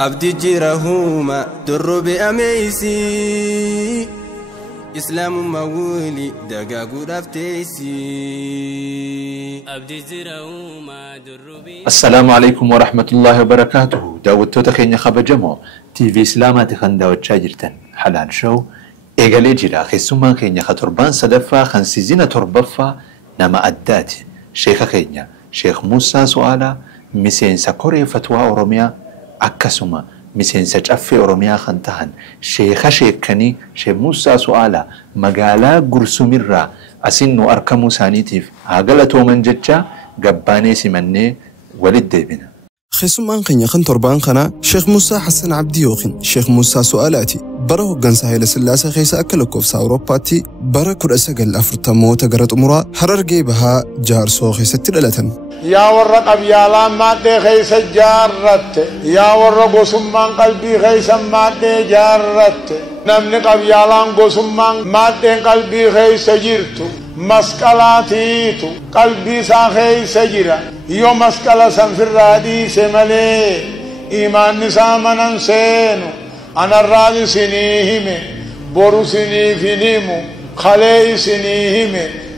أبدي جيرهما درب أميسي إسلام مولي دقاقو دفتيسي أبدي جيرهما درب. السلام عليكم ورحمة الله وبركاته. داود توتخين خبجمو تي في إسلامات خندا وتشاجرتن حلال شو إيغالي جيرا خيسوما خينيا خطربان صدفا خنسيزين تربفا نما أدات شيخ خينيا شيخ موسى سؤالا مسين سكوري فتوى أوروميا أكسوما مسين سجأفي أوروميا خنتهن شيخني شيخ موسى سؤالا مقالا قرسوميرا أسنو أركمو سانيتيف هاقلتو من ججا قباني سمني ولد ديبنا خيسوم أنقني خن تربان خنا شيخ موسى حسن عبدي يوخن شيخ موسى سؤالاتي برا جنسا هيل سلاسة خيسا أكلكوف سأوروباتي برا كل أسجل أفرتمو تجرت أمورا حرر جيبها جار سو خيسة تلالتن يا ورق بيالا مادة خيسة جارت يا ورق قسمان قلبي خيسة مادة جارت نمني قبيالا قسمان مادة قلبي خيسة جرتو مسكلاتيتو قلبي ساخي سجرا يو مسكلا سنفر رادي سملي إيمان نسامنا سينو أنا الرادي سنيهم بورو سني فينيمو خلي سنيهم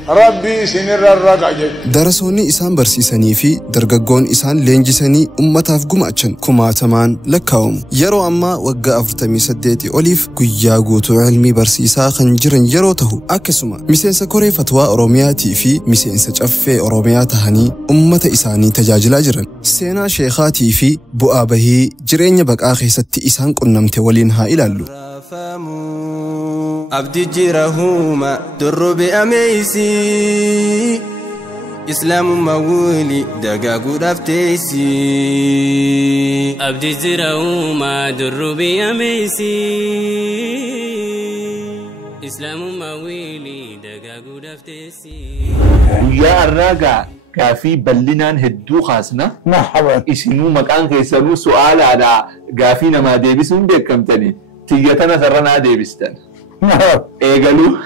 ربي سنر الرقاجة درسوني إسان برسيساني في درقاقون إسان لينجساني أمتاف قماتشن كماتمان لكاوم يرو أما وقا أفرتمي سديتي أوليف قياقوتو علمي برسيسا خنجرن يروته أكسما مسين سكوري فتوى أورومياتي في مسين سجأفي أورومياتهاني أمت إساني تجاجل أجرن سينا شيخاتي في بؤابه جرين يبق آخي ستي إسان قنمت ولينها إلالو أبدي جيرهما درب أميسي إسلام مولي دقاقو دفتيسي أبدي جيرهما درب أميسي إسلام مولي دقاقو دفتيسي يا الراجع كافي بلنان هدو خاصنا مرحبا اسمو مكان كيسرو سؤال على كافينا ما ديبسون بكم تاني تيجتنا سرنا ديبستن إيجالو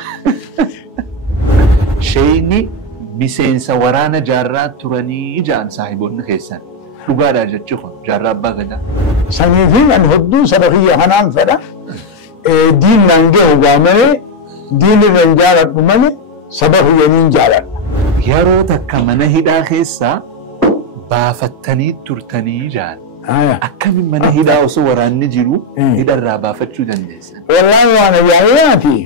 شيني مسين ورانا جارات تراني جان صاحبون خيسان لقارا جتشوخن جارات باغدا سنيفين أن هدو سبخية هنان فدا دين نانجه وغامل دين رنجالت بمني سبخية ننجالت يارو تكمنا هدا خيسا بافتني ترتني جان أكم من هدا وصوران نجرو هدا الرابا فتشو دندسن والله وانا جاياتي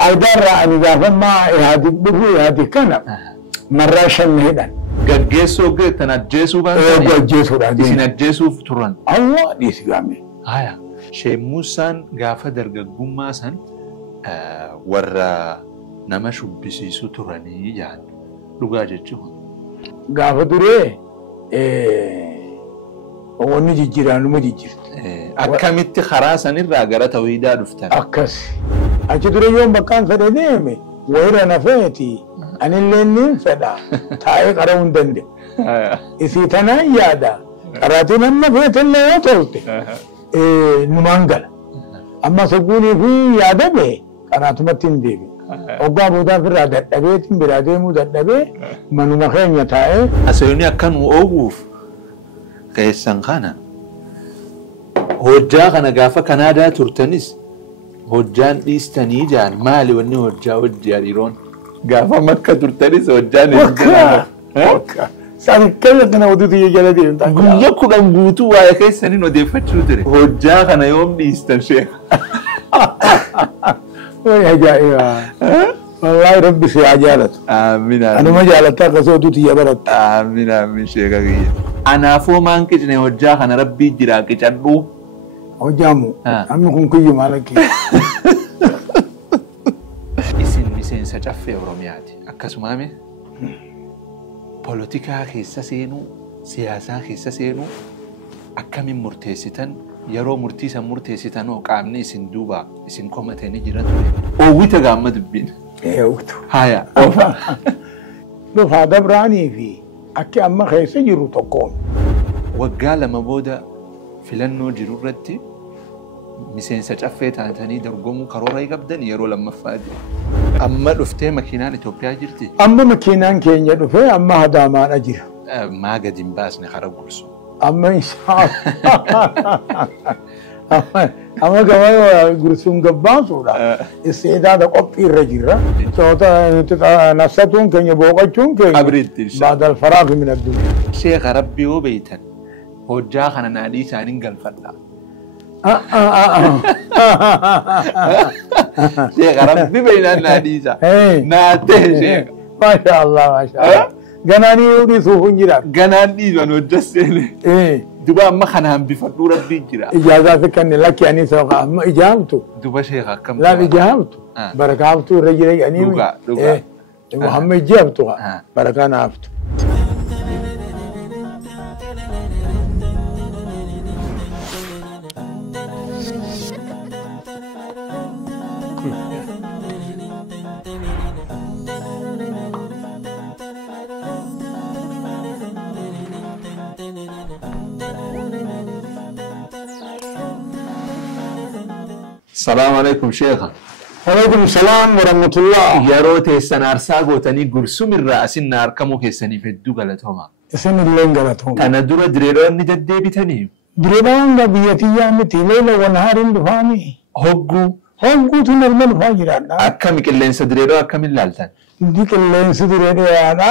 قدر أن يجافن ما إهادي بقول إهادي كنا مرة شن هدا جيسو جت تنجسو بان جيسو ده سنجسو فتران الله ديس جامي هيا شيء موسان قافة درجة سن ورا نمشو بسيسو تراني جان لقاجة جون قافة دري ونجي جيران ومجي أكملت خلاص أنا الرجال تويدا دفتر أكس أجدر يوم مكان فدنيمي ويرا نفيتي أنا اللي نفدا تاي قرون دند إذا تنا يادا قراتنا نفيت اللي يطلت نمانجل أما سقولي في يادا به قراتنا تندي أوقات بودا في رادة أبيت برادة مودا أبي منو مخين يتاي أسيرني أكن وأوقف كيسان خانا هوجا خانا قافة كندا ترتنس هوجان إستني جان مالي وني هوجا ودياريرون قافة مكة ترتنس هوجان وكا وكا سألي كيف أنا ودوتي يجلدين قلقوا لنبوتوا ويا كيسانين وديفتشو دري هوجا خانا يوم إستن شيخ ويا جائعة والله ربي سيعجالته آمين أنا ما جعلتها قصودتي يا برد آمين آمين شيخ أنا فو مانك جنيه وجاه أنا ربي جراك جنبو وجامو أمي كن كيو مالك مسين سجافي أورومياتي أكاسو مامي بوليتيكا خيسا سينو سياسا خيسا سينو أكامي مرتيستان يرو مرتيستان وقامني سندوبا سن كومتيني جراتو أوويتا غامد بين وقتو هايا لو هذا براني فيه أكي أما خيسا جرو تقوم وقال ما بودا فلانو جرو ردي مسين سجافي تاني درقومو كرورا يقبدن يرو لما فادي أما لفتي مكينان إثيوبيا جرتي أما مكينان كينيا دفع أما هذا ما نجير ما قد ينباسني خرب قرصو أما إن شاء الله أما كمان قرصون قبان صورة استعداد قبي الرجيرة صوتا نفسهم كن يبوقون كن بعد الفراغ من الدنيا شيخ ربي وبيتا هجا خنا نادي سانين قلفنا شيخ ربي بين النادي سا ناته شيخ ما شاء الله ما شاء الله جناني يودي سوفون جرا جناني زانو جسني دوبا ما خنا هم بفضل ربي جرا إجازة كان لك يعني سوق ما إجابته دوبا شيخ كم لا إجابته بركاته رجل يعني محمد إجابته بركانا عفته السلام عليكم شيخا. وعليكم السلام ورحمة الله. يا روتي السنار ساقو تاني قرسوم الرأس النار كمو كيساني في الدو غلطهما. سن اللين غلطهما. أنا دورا دريرون نددي بتاني. دريرون بيتي يامتي ليلة ونهار دفاني. هوغو تنرمل فاجران. أكمل كلين سدريرو أكمل لالتان. دي كلين سدريرو أنا.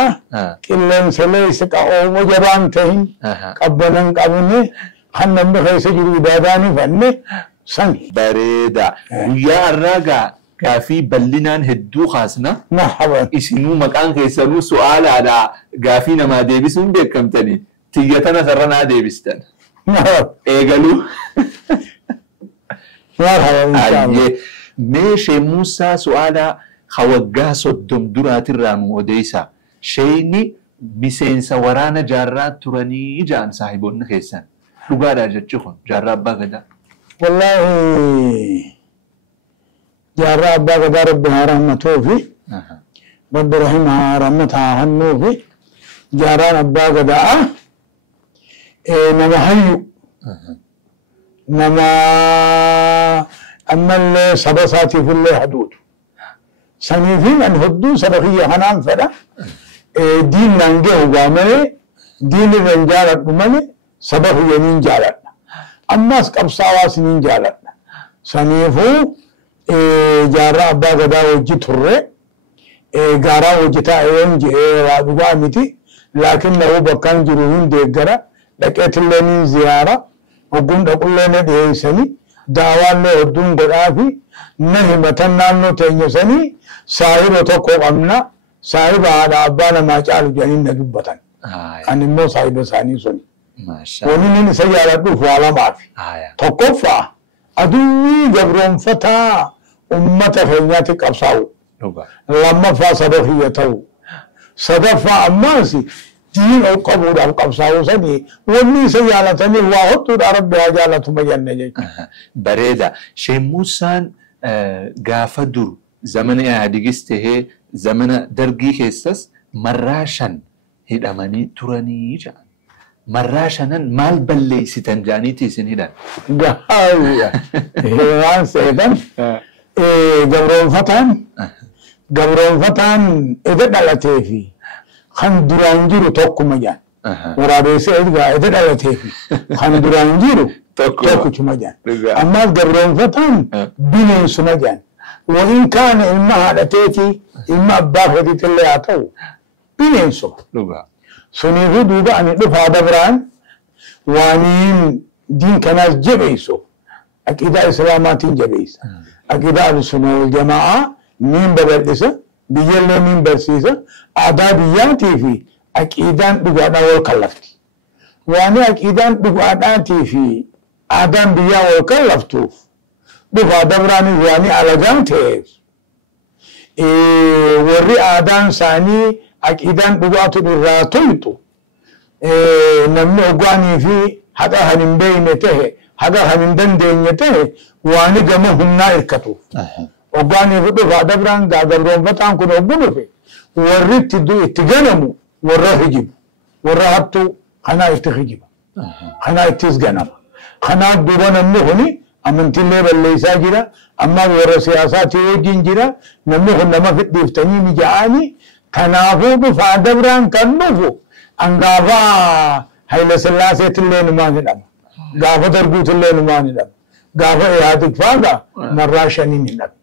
كلين سليس كأو جبان تهين. قبلن قبلني. خنن بخيس جري داداني فني. سني بريدا ويا الرجع كافي بلنان هدو خاصنا مرحبا اسمو مكان كيسلو سؤال على كافينا ما ديبسون بكم تاني تيجتنا سرنا ديبستان ايغلو مرحبا ان شاء الله ماشي موسى سؤال خوجا صدم درات الرامو وديسا شيني مسينسا ورانا جارات تراني جان صاحبون خيسان لغادا جتشخون جارات باغدا والله جارة أبا قد ربها رحمته في رب رحمها رحمتها هنو في جارة أبا قد نما حيو نما أما اللي سبساتي في اللي حدود سنيفين أن هدو سبخية حنان فدا دين ننجه وامني دين الرنجالة أمني سبخية ننجالة أماس كبساوا سنين جالت سنيفو جارا أبا غدا وجي تره غارا وجتا ايون جي وابا متي لكن له بكان جروهن ديگرا لكت لنين زيارة وقم دقل لنا ديساني داوان له دون درافي نهمتن نانو تنيساني صاحب وتوكو أمنا صاحب على أبانا ما جعل جانين نجبتن أن مو صاحب ساني سوني ونين سيارة دوفوالا مافي تقفى أدوي جبرون فتا أمة فنياتك أبصاو لما فا صدقيته صدفا أماسي دين أو قبول أو قبصاو سني ونين سيارة تني واحد رب جالة مجنة بريدا شي موسان غافدر زمن أهديجسته زمن درجي خيسس مراشن هدامني تراني جان مراشنن مال بلي ستنجاني تيسن هدان قاوية هيوان سيدان قبرون فتان إذا دلتي في خندرانجيرو توكو مجان ورابي سيد إذا دلتي في خندرانجيرو توكو مجان أما قبرون فتان بنين سمجان وإن كان إما هدتيتي إما بافتي تلي عطو بنين سم سنيفو دوبا أن يدفع دبران وانين دين كناس جبيسو أكيدا إسلاماتين جبيس أكيدا السنة والجماعة مين ببردسة بيجلنا مين برسيسة أعدادياتي في أكيدان بقعنا والكلفتي واني أكيدان بقعداتي في أعدان بيا والكلفتوف دفع دبراني واني على جانتيز وري أعدان ثاني أكيدان بقعتو بالراتويتو نمي أقواني في حدا هنم بينته حدا هنم دندينيته واني جمعهم نائركتو أقواني في دفع دبران دبرون فتان كن أقواني في وريت اتجنمو ورا هجيب ورا هبتو خنا اتخجيب خنا اتزجنم خنا دوبان النهني أمنتي اللي بالليسا جرا أما ورا سياساتي وجين جرا نمه نما في الدفتني مجاني تنافو دفع دبران كنوفو أنقافا Haile Sillaasee tillee numaan hidhama. Gaafa darguut illee numaan hidhama. Gaafa Ihaadig faaga marraa shaniin hidhama.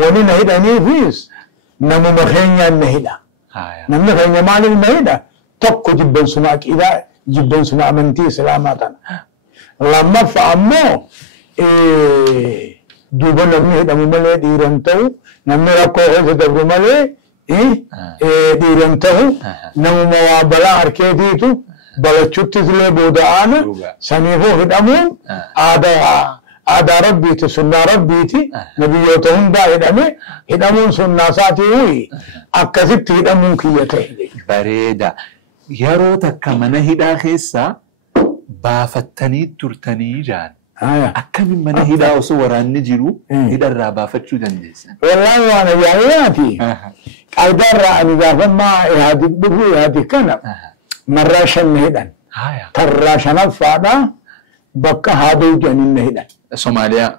Wani na hidhaniifis namuma keenyaan na hidha. Namni keenya maaliif na hidha? Tokko jibbansuma aqiidaa jibbansuma amantii islaamaa tana. Lammaffaa ammoo duuba namni hidhamu malee dhiiran ta'u namni rakkoo keessa dabru malee dhiiran ta'u namuma waa balaa harkeetiitu balachuttis illee booda'aana saniifuu hidhamuun aadaa rabbiiti sunnaa rabbiiti nabiyyoota hundaa hidhamuun sunnaa isaatii akkasitti hidhamuun kiyya ta'e. Bareeda. Yeroo takka mana hidhaa keessaa baafattanii turtanii jaan. Akkamiin mana hidhaa osoo waraanni jiru hidharraa baafachuu dandeessan? Wallaahi waan ajaa'ibaati. Qalbiirraa ani gaafammaa Ihaadig dhufu Ihaadig kana marraa shan na hidhan. Tarraa shanaffaadha bakka haaduu jedhaniin na hidhan. Somaaliyaa.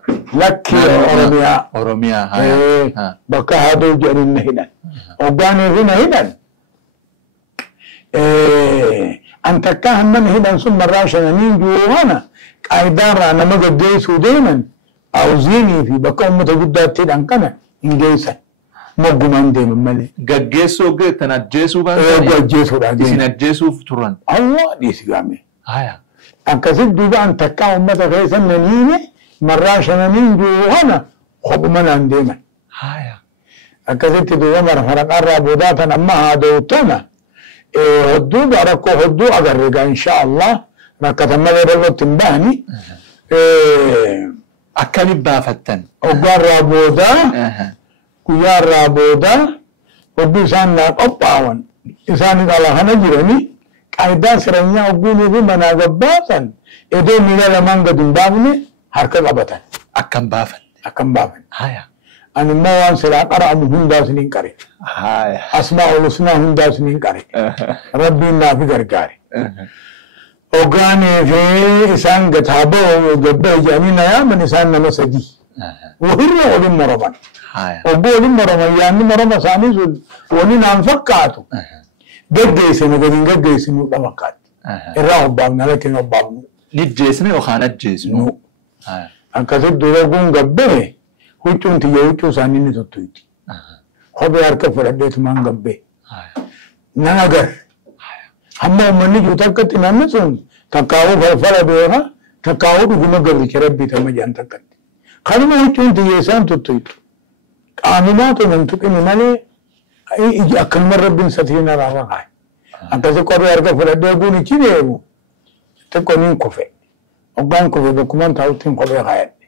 Lakki Oromiyaa. Oromiyaa. Bakka haaduu jedhaniin na hidhan. Hoggaaniif na hidhan. An takka hamman hidhan sun marraa shananiin jiru kana qaayidaarraa nama gaggeessuu deeman awuziinii fi bakka uummata guddaatti hidhan kana hin geessan. Moggumaan deeman malee. Gaggeessuu tan ajjeesuu kan ta'e. Ajjeesuudha. Isin ajjeesuuf turan. Allah dhiisi gaame. Akkasitti duuba an takka uummata keessa naniine marraa shananiin jiru kana kophuma naan deeman. Akkasitti duuba marfaraqaarraa boodaa tan amma haada'u tana hedduu rakkoo hedduu agarre gaa insha Allah rakkatan malee irratti hin baani. Akkamitti baafattan? Hoggaarraa boodaa guyyaarraa boodaa hogguu isaan naa qophaawan isaanis ala kana jiranii qaayidaa sireenyaa hogguunii fi manaa gabbaasan edoo miila lamaan gad hin baafne harka qabatan. Akkam baafan? Akkam baafan. Ani immoo waan silaa qara'amu hundaas niin qare. Asmaa ol husnaa hundaas niin qare. Rabbiin naaf gargaare. Hoggaanii fi isaan gataaboo gabbaa ijaanii na yaaman isaan nama sadii. Wahirra waliin moroman. Obbo waliin moroman yaanni moroma isaanii sun wani naan fakkaatu. Gaggeessine gadiin gaggeessinu dha fakkaatti. Irraa hobbaafna lakin hobbaafnu. Nijjeessine yookaan ajjeessinu. Akkasitti dura kun gabbee huccuun tiyya huccuu isaanii ni tuttuuti. Kophee harka fudhadheetumaan gabbee. Nan agar. Hamma uummanni jiru takkatti namni sun takkaawuu falfala beeka takkaawuu dhuguma gabricha rabbii tamma jedhan takkatti. Kanuma huccuun tiyya isaan tuttuutu. Qaanumaatu nan tuqini malee akkanuma rabbiin satiina raafa kaaye. Akkasi kophee harka fudhadhee kun ichi deemu xiqqoo niin kufe. Hoggaan kufe bakkumaan taa'uttiin kophee kaayadhe.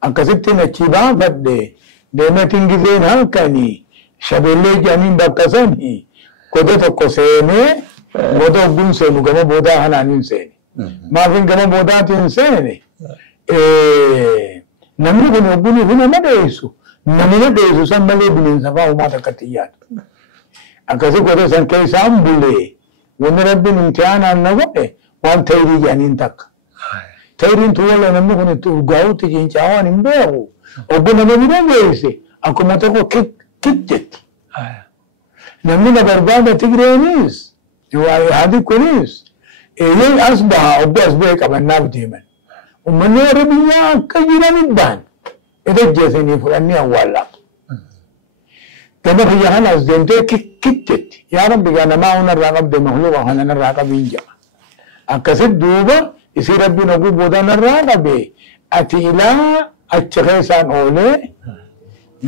Akkasittiin achi baafadhe deematiin gizeen halkanii shabeellee jedhaniin bakka sanii goda tokko seenee goda hogguun seenu gama boodaa kanaan hin seene. Maafin gama boodaatiin seene namni kun hogguunii fi nama dheessu. Namni dheessu san malee bineensa fa'aa uumaa takkatti yaadu. Akkasii goda san keessaan bulee wanni rabbiin imtihaanaan na godhe waan ta'irii jedhaniin takka. Ta'iiriin tuwala namni kun itti urgaa'uutti ciincaawaan hin beeku. Obbo nama bira geesse akkuma tokko kittetti. Namni na barbaada Tigreenis Ihaadig kunis eeyyee as baha obbo as ba'e qabannaaf deeman. Uummanni warra biyyaa akka jiranit ba'an. Edajjeesanii fudhannee awwaallaa. Gama biyya kanas deemtee kittetti. Yaa Rabbi gaa namaa hunarraa qabde mahluuqa kanarraa qabiin jedha. Akkasitti duuba isii rabbiin oguu boodanarraa qabe ati ilaa achi keessaan oolee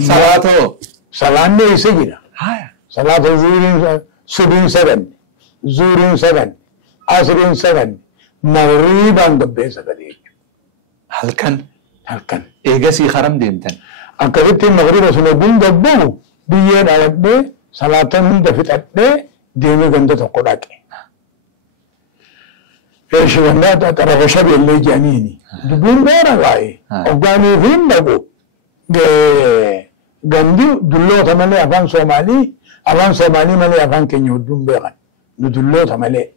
salaatoo salaanne isa jira. Salaatoo subiin saganne zuuriin saganne asriin saganne magriibaan gabbee sagadee. Halkan. Halkan. Eegasii haram deemtan. Akkasitti magriiba sun oguun gabbaa'u biyyee dhaabadhee salaatan hunda fixadhee deemee ganda tokko dhaqe. Shigannaa xarafa shabeellee jedhaniini. Dubbiin dheeraa baay'ee. Hoggaanii fi hin dhaqu. Gandi dulloota malee afaan Soomaalii malee afaan keenya hedduun beekan. Nu dulloota malee.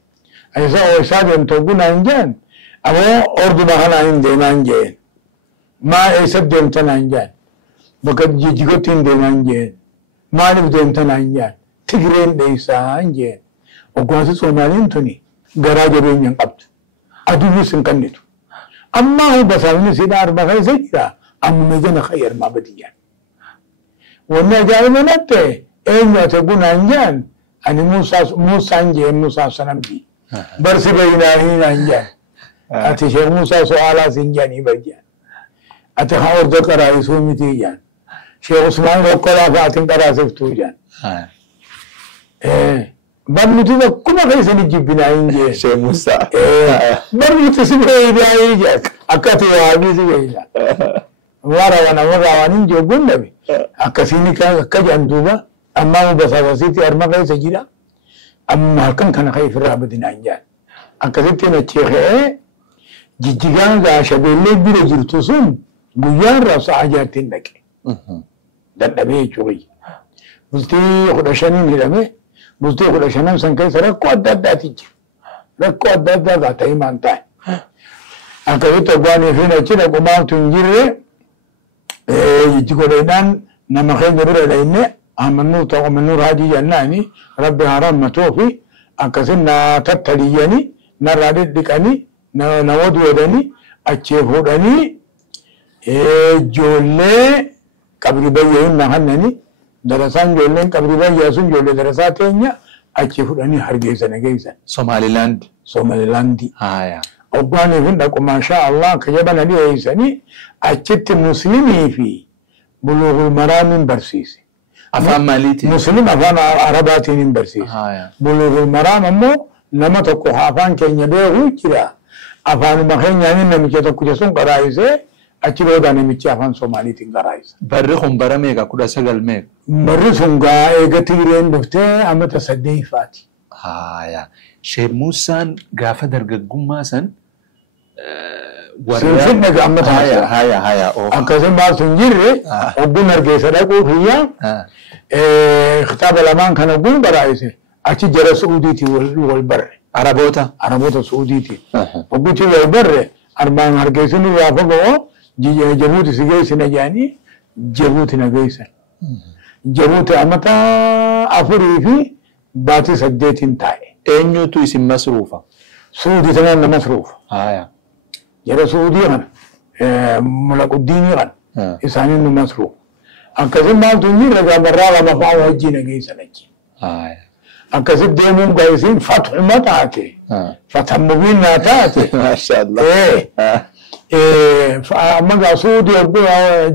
Isaa deemtu oggunaa hin jeen. Ammoo orduma kanaa hin deemaa hin jeen. Maa eessatti deemtanaa hin jeen. Bakka jijjigotti hin deemaa hin jeen. Maaliif deemtanaa hin jeen. Tigreen dheessaa hin jeen. Hoggaansi Soomaaliin tuni قراجة بين ينقبت أدوس انكنتو أما هو بس أنا سيدار بخير سجرا أما مجانا خير ما بديان وانا جاي من أنت أين تكون أنجان أنا موسى أنجي موسى سنمدي برسي بينا هنا أنجان أتي شيخ موسى سؤالا سنجاني بجان أتي خاور دكرا يسومي تيجان شيخ عثمان وكلا فاتن كرا سفتو جان برمتي ذا كما كيس نجيب بنا إنجي شيخ موسى برمتي سبعي دا إيجاك أكاتي وعبي سبعي دا وانا نجي وقول نبي أكاسيني كجان دوبا أما مبساسيتي أرما كيس جيرا أما كان خيف الرابدين أنجان أكاسيتي نتشيخي جيجان ذا شبيلي بيرا جرتوسون بيان رأس عجاتين لك دان نبي جوي بلتي خدشانين هلمي بلتي خدشانين سنكيس ركو أدادا تيجي ركو أدادا ذات إيمان تاي أكاسيتي أبواني فينا چينا قمام تنجيري يجيكو لينان نمخين جبرا ليني أمنور تو أمنور هادي جناني ربي حرام متوفي أكسنا تتليني نرادي دكاني نود ودني أشيفودني جولة قبل بيجين نهنني درسان جولة قبل بيجاسون جولة درساتينيا أشيفودني هرجيسنا جيسا سوماليلاندي هايا أبغاني فينا ما شاء الله كجبنا لي إيساني أشيت مسلمي في بلوغ المرام برسيسي أفهم ماليتي مسلم أفهم عرباتين برسيس بلوغ المرام أمو لما تكو أفهم كينيا بيهو جرا أفهم مخين يعني نمشي تكو جسون قرائزة أشيلو دا نمشي أفهم سوماليتين قرائزة بريخم برميكا كودا سجل ميك بريخم قا إيغتيرين بفتة أما تصدي فاتي هايا شيخ موسى قافة درققوما سن سنفدنا قامت هايا أكاسم بار سنجيري وقل نرقيسة لكو فيها خطاب الأمان كان قول برائسة أشي جرى سعوديتي والبر عربوتا سعوديتي وقلتي والبر أربان نرقيسة نوافقه جبوتي سيقيسة نجاني جبوتي نقيسة جبوتي أمتا أفري في باتي سديتين تاي أينيو تو اسم مصروفة سعودي تنان مصروف هايا جرى سعودي غن ملك الدين غن إساني مصروف أكاسم ما تنجي لقى براغة مفاو هجينا قيسا نجي أكاسم ديمون قيسين فتح متاتي فتح مبين ناتاتي ما شاء الله فأما سعودي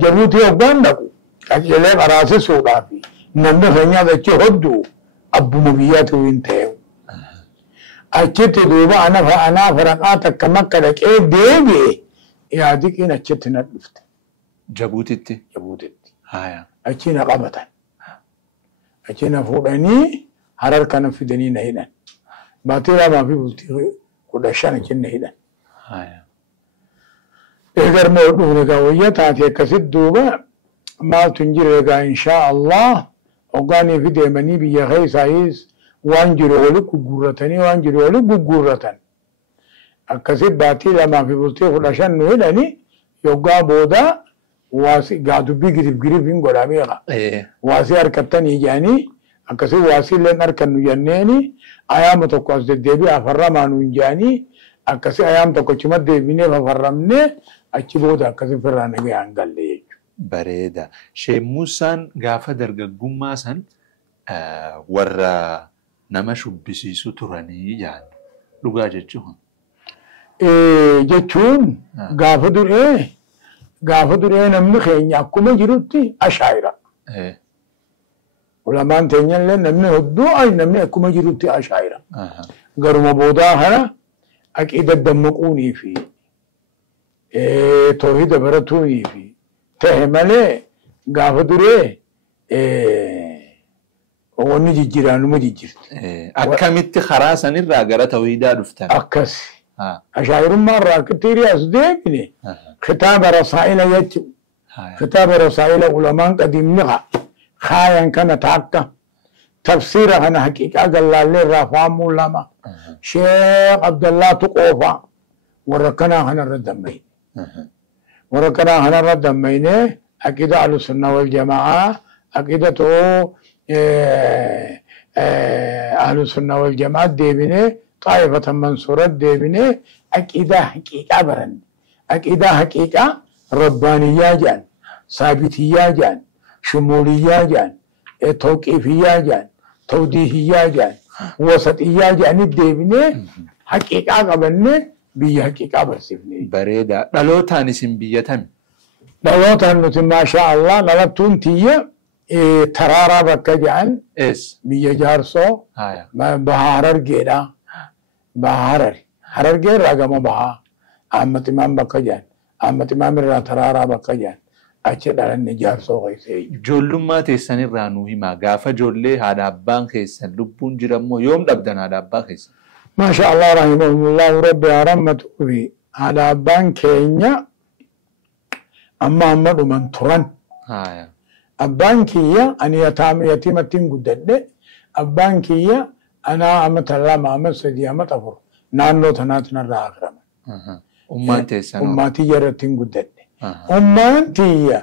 جبوتي أبوان لكو أجلي براسي سودافي نمي خنيا ذكي هدو أبو مبيات وينتهو أجت دوبا أنا فرقاتك كمكة لك إيه ديبي يا ديك إن أجت ندفت جبوتي هايا أجينا قبطا أجينا فوراني هرر كان في دنينا هنا باتيرا ما في بلتي قدشان أجينا هنا هايا إذا موضوع نقاوية تاتي كسد دوبا ما تنجر لك إن شاء الله وقاني في ديماني بيا خيس عيس وانجر ولك قرتني وانجر ولك قرتن أكسد باتيرا ما في بلتي قدشان نهلاني يوقع بودا واسي قاعدوا بيقرب ينقل عميقا واسي أركبتني جاني أكسي واسي لن أركن نجانيني أيام تقوى الدبي أفرمان ونجاني أكسي أيام تقوى شمد دبيني ففرمني أكبودا أكسي فراني قال لي بريدا شيخ موسى قافة درققوما سن ورا نمشو بسيسو تراني يعني لغا جتشون جتشون قافة در قافة درين نمني خيني أكما جروتي أشاعرة ولما تنين لن نمني هدو أي نمني أكما جروتي أشاعرة قرم بودا هنا أكيد الدمقوني في توحيد براتوني في تهملي قافة درين ونجي جيران ومجي جيرت أكملت خراسة نرى توحيدا دفتان أكسي أشاعر مرة كتير يصدقني خطاب رسائل يجب خطاب رسائل علماء قديم نغا خاين كان تعكا تفسير أنا حقيقة قال الله رافع مولما شيخ عبد الله تقوفا وركنا هنا الردمين وركنا هنا الردمين أكيد أهل السنة والجماعة أكيد تو أهل السنة والجماعة ديبينه طائفة منصورة ديبني أكيدا حقيقة برن أكيدا حقيقة ربانية جان ثابتية جان شمولية جان توقيفية جان توضيحية جان وسطية جان ديبني حقيقة قبلني بي حقيقة برسفني بريدا دلوتان اسم بيتم دلوتان نتي ما شاء الله للتون تية ترارا بكا جان اس بي جارسو هايا بهارر جيدا بهارر هرر جيد رقم بها أمت إمام بكا جان أمت إمام را ترارا بكا جان أچه دارن جارسو غيسي جولما تيسان الرانو هما غافا جولي هذا أبان خيسان لبون جرمو يوم دبدن هذا أبان خيسان ما شاء الله رحمهم الله ربي رحمته في هذا أبان كينيا أما أمد من تران هايا أبان كيا أن يتيمتين قدد أبان كيا أنا أمت الله ما أمت سيدي أمت أفر نانو تناتنا الرأخرم أمان تيسان أماتي يرتين قدد أماتي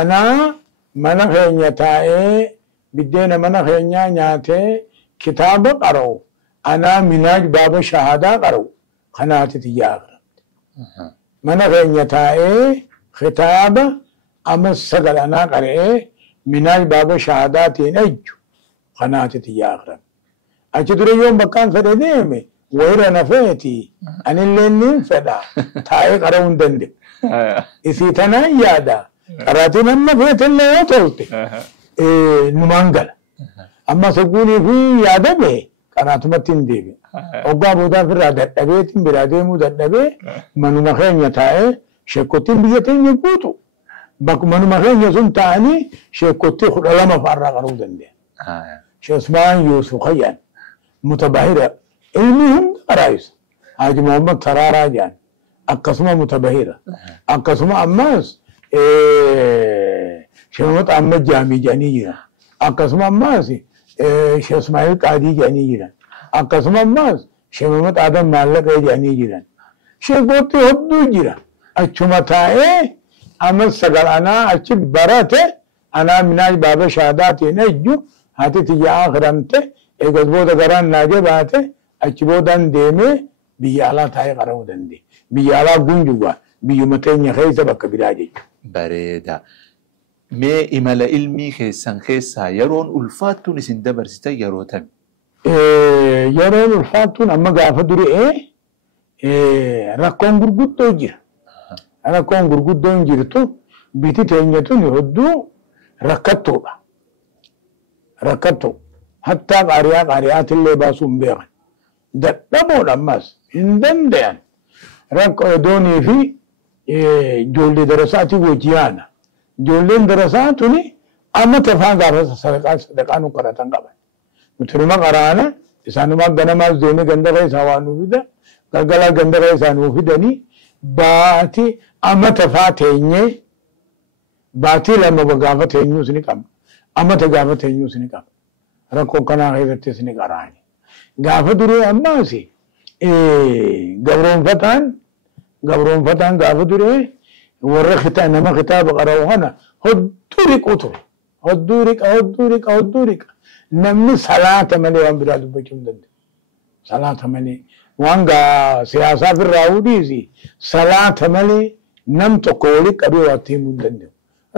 أنا من خينيا تاي بدينا من خينيا نياتي كتاب قرأو أنا مناج باب شهادة قرأو خناتي تياغرم من خينيا تاي خطاب أمس سقل أنا قرأ مناج باب شهاداتي نجو خناتي تياغرم أجدر يوم بكان فديمي ويرا نفيتي أن اللي ننفدا تاي قرأون دندب إذا تنايادا قرأتنا النفيت اللي يطلت نمانقل أما سقوني في يادبه قرأتما تندبه وقا بودا في رادت أبيت برادي مدد أبي منو مخين يتاي شكوتين بيتين يقوتو بك منو مخين يسون تاني شكوتي خد علامة فارغ قرأو دندب شو اسمه يوسف خيان متباهرة علمهم رئيس حاج محمد ترارا جان أقسمه متباهرة أقسمه أماس شمت أحمد جامي جاني جنا أقسمه أماس شيخ اسماعيل قاضي جاني جنا أقسمه أماس شمت آدم مالك جاني جنا شيخ بوتي هدو جنا أچمتاء أمس سقل أنا أچب برate أنا مناج باب شهاداتي نجو هاتي تجي آخرمته eegas booda garaan naajee baate achi boodaan deemee biyya alaa taa'ee qara'uu danda'e. Biyya alaa gunjuwa biyyuma teenya keessa bakka biraa jechuudha. Bareeda. Mee imala ilmii keessan keessaa yeroon ulfaattuun isin dabarsitan yeroo tami? Yeroon ulfaattuun amma gaafa duree rakkoon gurguddoo jira. Rakkoon gurguddoon jirtu biti teenya tun hedduu rakkattoodha. Rakkatto. حتى قارئات اللي باسون بيغن دبون أماس هندن ديان رك دوني في جولي دراساتي وجيانا جولين دراساتني أما تفان قارس صدقان وقراتان قبل مترما قرانا إسانو ما غنما زوني غندرة سوانو فيدا غلغلا غندرة سانو فيدني باتي أما تفاتيني باتي لما بغافتينيو سنكام أما تغافتينيو سنكام rakkoon kanaa keessattis ni qaraani. Gaafa duree ammaasi gabroonfataan gaafa duree warra nama kitaaba qara'u kana hedduu riqu ture. Hedduu riqa. Namni salaata malee waan biraa dubbachuu hin danda'u. Salaata malee waan siyaasaa firraa dhiisi salaata malee nam tokko walitti qabee waa himuu hin danda'u.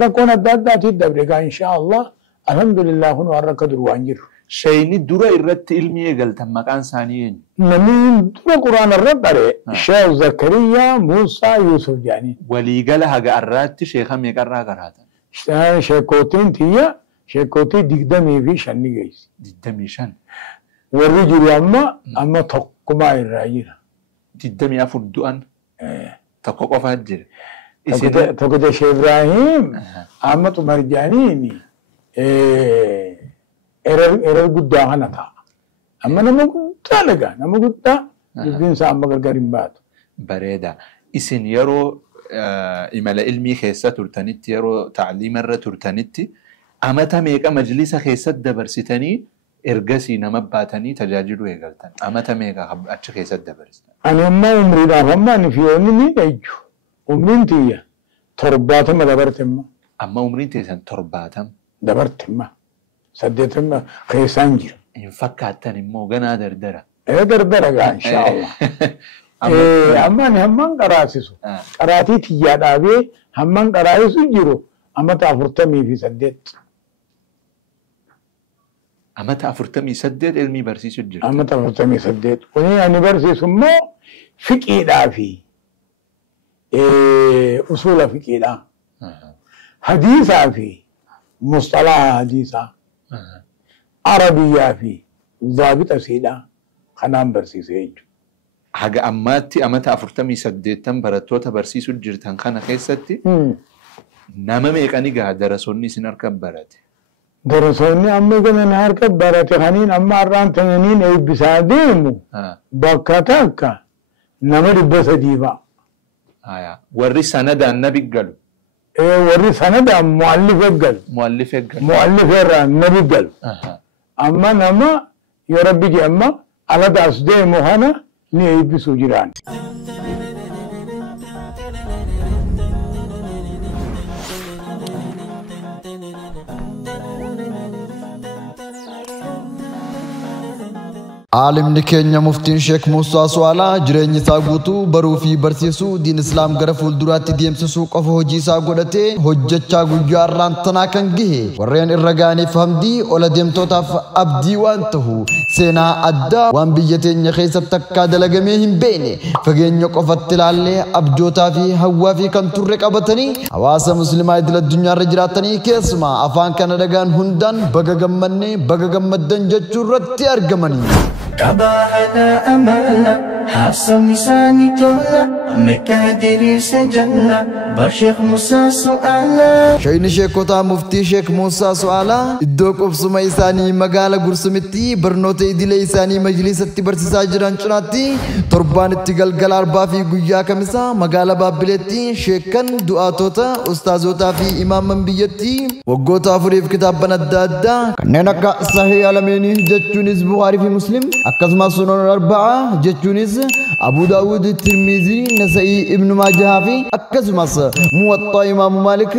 Rakkoon adda addaatiif dabre gaa inshaa Allah alhamdulillah kun waan rakka duru waan jiru. Shayni dura irratti ilmi eegaltan maqaan isaanii eenyu? Namni dura quraana irra qare Sheekh Zakariyaa Muusaa Yuusuf jedhanii. Waliigala haga arraatti sheekha meeqarraa qaraatan? Sheekootiin tiyya sheekootii 25 ni geessi. 25. Warri jiru amma tokkumaa irraa jira. 24 du'an tokko qofaa jira. Tokko Sheekh Ibrahim amma xumar jedhaniini. Error guddaa kana ta'a. Amma nama guddaa laga nama guddaa dubbiin isaa amma gargar hin baatu. Bareeda. Isin yeroo imala ilmii keessa turtanitti yeroo tacliima irra turtanitti amata meeqa majlisa keessatti dabarsitanii ergasii nama baatanii tajaajiluu eegaltan? Amata meeqa achi keessatti dabarsitan? Ani amma umriidhaaf amma ani fiyoonni ni dhayyu. Umriin tiyya 70 dabarte amma. Amma umriin teessan 70? Dabarte amma. 80 keessaan jira. Hin fakkaattan immoo ganaa dardara. درجة إن شاء الله أمان همّن قراسيسو قراتي تيجاد أبي همّن قراسيسو جيرو أما تافرتمي في سدت أما تافرتمي سدت علمي برسيسو جيرو أما تافرتمي سدت وني أنا برسيسو مو فقه دافي أصول فقه دا حديثا في مصطلح حديثا عربية في ضابط أسيدا خنام برسيسيج haga ammaatti amata 48 barattoota barsiisuu jirtan kana keessatti nama meeqani gaa darasoonni isin harka barate darasoonni amma gaman harka barate khaniin amma arraan tananiin eebbisaa deemu bakka takka nama 300 aya warri sanadaan nabi galu warri sanadaan muallif irraa nabi galu amma nama yoo rabbi ji amma ala daas deemu hana ni eebbisu jiraan عالمني كينيا مفتين شيخ موسى سوالا جريني ساغوتو بروفي برسيسو دين اسلام غرا فولدراتي ديمسسو قفو هجيسا غودتي هجچا غياران تناكن غي ورين الرغاني فهمدي ولا ديمتوتاف ابدي وانتهو سينا ادا وان بيتين خيسب تكا دلغميهم بيني فغينيو قفتلالي ابجوتا في هوا في كنتور قبتني حواس مسلماي دل الدنيا رجراتني كيسما افان كندغان هندان بغغمني بغغمدن جچورتي ارغمني كباهنا أملنا حاسم لساني تولا مكادري سجلنا بشيخ موسى سؤالا شين شيخوتا مفتي شيخ موسى سؤالا ادوك افسما إساني مقالة قرسمتي برنوتي دي إساني مجلس برسيسا جران چناتي تربان اتقل قلار بافي قويا كمسا مقالة بابلتي شيخن دعاتوتا استازوتا في إمام منبيتي وقوتا فريف كتاب بندادا كنينك صحيح علميني جتشونيز بخاري في مسلم أكثما سنن الأربعة جتشونيز أبو داود الترمذي نسائي ابن ماجه في أكثما موطأ إمام مالك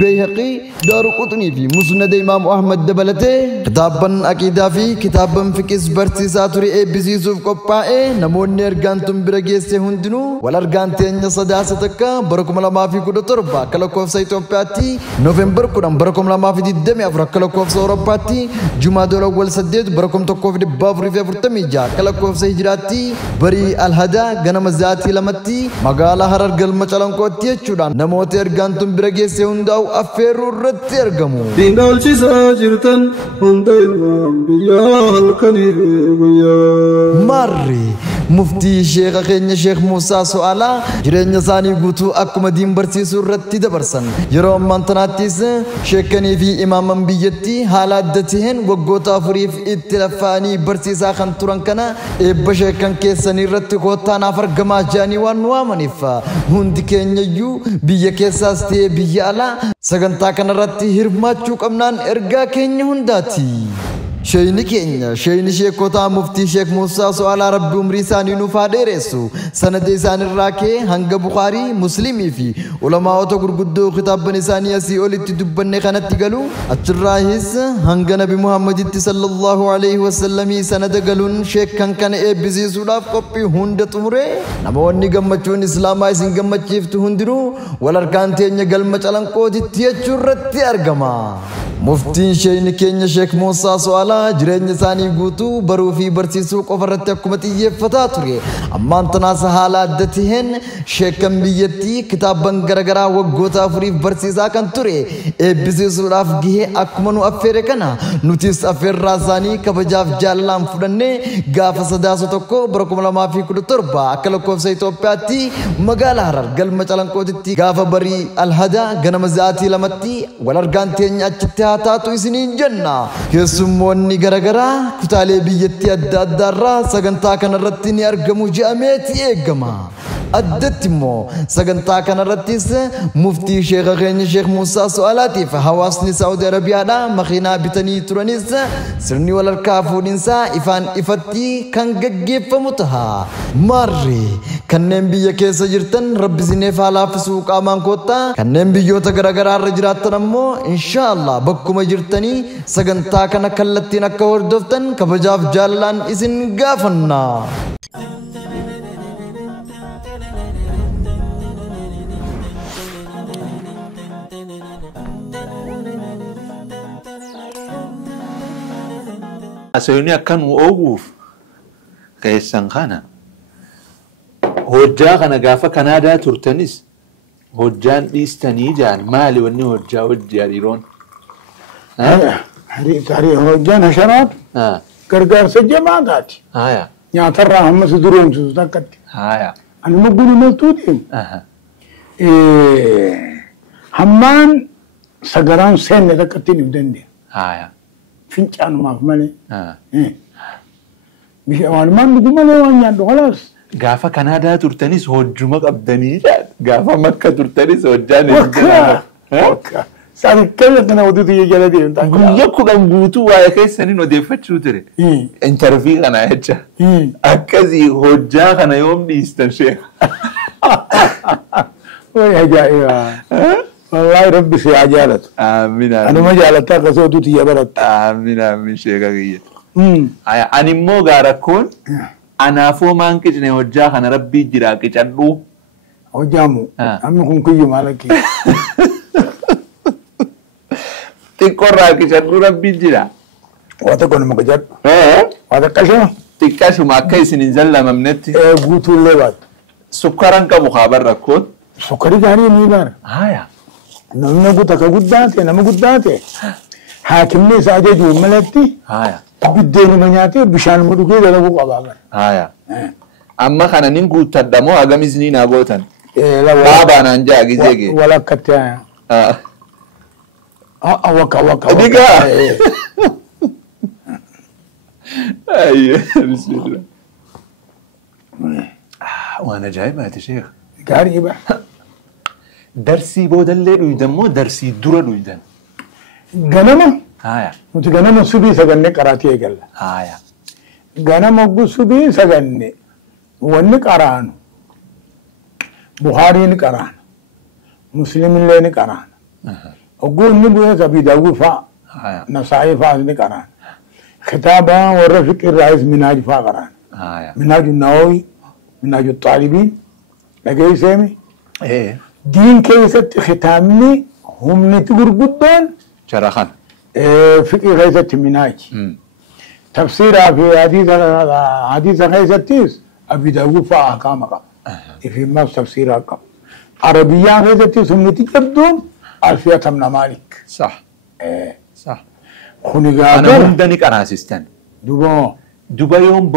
بيهقي دار قطني في مسند إمام أحمد دبلته كتابا أكيدا في كتابا فكس برسيسا تري بيسي سوف قبائي نمون نرغانتم برغيسي هندنو والارغانتين صداستك بركم لما في كودو تربا كالوكوف سيتون باتي نوفمبر كودم بركم لما في دمي أفرا كالوكوف سورباتي جمعة الأول سديد بركم تقوف دي بافري في فرتميجا كالوكوف سيجراتي بري الهدا غنم زاتي لمتي مغالا هرر قلم چلنكوتي چودان نموت ارغانتم برغيسي هندو أفيرو رت ارغمو دينال چيزا جرتن هندل بيا الكني بيا ماري مفتي شيخ خيني شيخ موسى سؤالا جرين ثاني غوتو اكما دين برسيسو رتي دبرسن يرو مانتناتيس شيخني في امام بيتي حالات دتهن وغوتا فريف اتلفاني برسيسا خنترن كنا ابشكن كيسني رت غوتا نافر غما جاني وانوا منيفا هند كينيو بيا كيساستي بيالا سغنتا كن رتي هرماچو قمنان ارغا كيني هنداتي شيني كينيا شيني شيخوتا مفتي شيخ موسى سؤال ربي عمري ساني نفاديرسو سند سان الراكي هنگ بخاري مسلمي في علماء تو غرغدو خطاب بن ساني اسي اولت دبن خنت گلو اتراهيس هنگ نبي محمد صلى الله عليه وسلم سند گلون شيخ كان ابزي سولاف كوبي هند تمره نموني گمچون اسلام اي سين گمچيفت هندرو ولركان تيني گلم چلن کو دتي چرتي ارگما مفتي شيني كينيا شيخ موسى سؤالا جرين ثاني غوتو بروفي برسيسو قفرت حكومتي يفتاتوري اما انتناس حالات دتهن شيكم بيتي كتابن غرغرا وغوتا فري برسيسا كنتوري ابيسو راف گيه اكمنو افير كنا نوتيس افير رازاني كبجاف جالام فدني غاف سداسو تكو بركم لما في كدو تربا اكلكو سيتوبياتي مغالا هرر گل مچلنكو دتي غاف بري الهدا غنمزاتي لمتي ولرغانتين اچتاتاتو اسنين جنة كسموني غرغرا كتالي بيتي أدى الدارا سغنتا كان رتيني أرغمو جاميتي إيغما addatti sagantaa kanarrattis muftii sheekha keenya sheekh Muusaa Su'aalaatiif hawaasni Saudi Arabiyaadhaa makiinaa bitanii turanis sirni walharkaa fuudhinsaa ifaan ifatti kan gaggeeffamu taha. Maarri kanneen biyya keessa jirtan rabbi isineef haa laaffisuu qaamaan koottaa kanneen biyyoota garaagaraa irra jiraattan ammoo inshaallah bakkuma jirtanii sagantaa kana kallattiin akka hordoftan kabajaaf jaalalaan isin gaafanna. Asayuni akan uwuuf keessan kana hojjaa kana gaafa Kanaadaa turtanis hojjaan dhiistanii jaan maali wanni hojjaa hojjaa dhiiroon? Hojjaan hasharaatu gargaarsa jamaataati. Nyaatarraa hamma si duroomsisu takkatti. Ani mogguun imaltuu deemu. Hammaan sagaraan seenne takkatti ni dandeenya. Fincaanumaaf malee. Walumaan dhugu malee waan nyaadhu khalaas. Gaafa Kanaadaa turtanis hojjuma qabdanii gaafa Makka turtanis hojjaan Wakka. Saakkeenya kana oduutu jala deemta. Guyya kudhan guutuu waa'ee keessaniin odeeffachuu ture. Intervii kana jecha. Akkasii hojjaa kana yoom dhiistan sheekha. Way ajaa'iba. Wallahi rabbi si ajaalatu. Amiin. Anuma jaalataa akkasii oduutu jabaratti. Amiin sheekha kiyya. Ani immoo gaarakkoon anaafoo maan qicne hojjaa kana rabbii jiraa qicadhuu. Hojjaamu. Amma kun kiyyu maalakki. Xiqqoorraa qicadhuu rabbii jira. Wata kun nama qicadhu. Wata qashama. Xiqqashuma akka isin hin jallamamnetti. Guutuullee baatu. Sukkaran qabu haa rakkoon. Sukkari gaarii ni baara. Namni guutaa ka guddaa ta'e nama guddaa ta'e. Haakimni isaa ajajuun malatti. Biddeenuma nyaatee bishaanuma dhugee dalaguu qabaa. Amma kana nin guuttadha moo hagamis ni naa gootan? Baabaan jaa gizee gee. Walakkatti waka. Digaa. Bismillah. Waan ajaa'ibaati sheekha. Gaarii ba. Darsii boodallee dhuydan moo darsii dura dhuydan? Ganama. Nuti ganama subii saganne qaraatii eegalla. Ganama subii saganne wanni qaraanu Buhaariin qaraana Muslimillee ni qaraana. Ogguu inni bu'ee Abii Daawud fa'a Nasaa'ii fa'a ni qaraana. Kitaaba warra fiqirraayis Minaaj fa'a qaraana. Minaaju Nawawi Minaaju Xaalibiin dhageesseemi. Diin keessatti kitaabni humniti gurguddoon Sharaxan. فقه غيثة مناج تفسيرها في حديث غيثة أبي داود فأحكامها في ما تفسيرها كم عربية غيثة ثم تجدون ألفية من مالك صح صح خنقا أنا مندنك أنا أسيستان دوبا يوم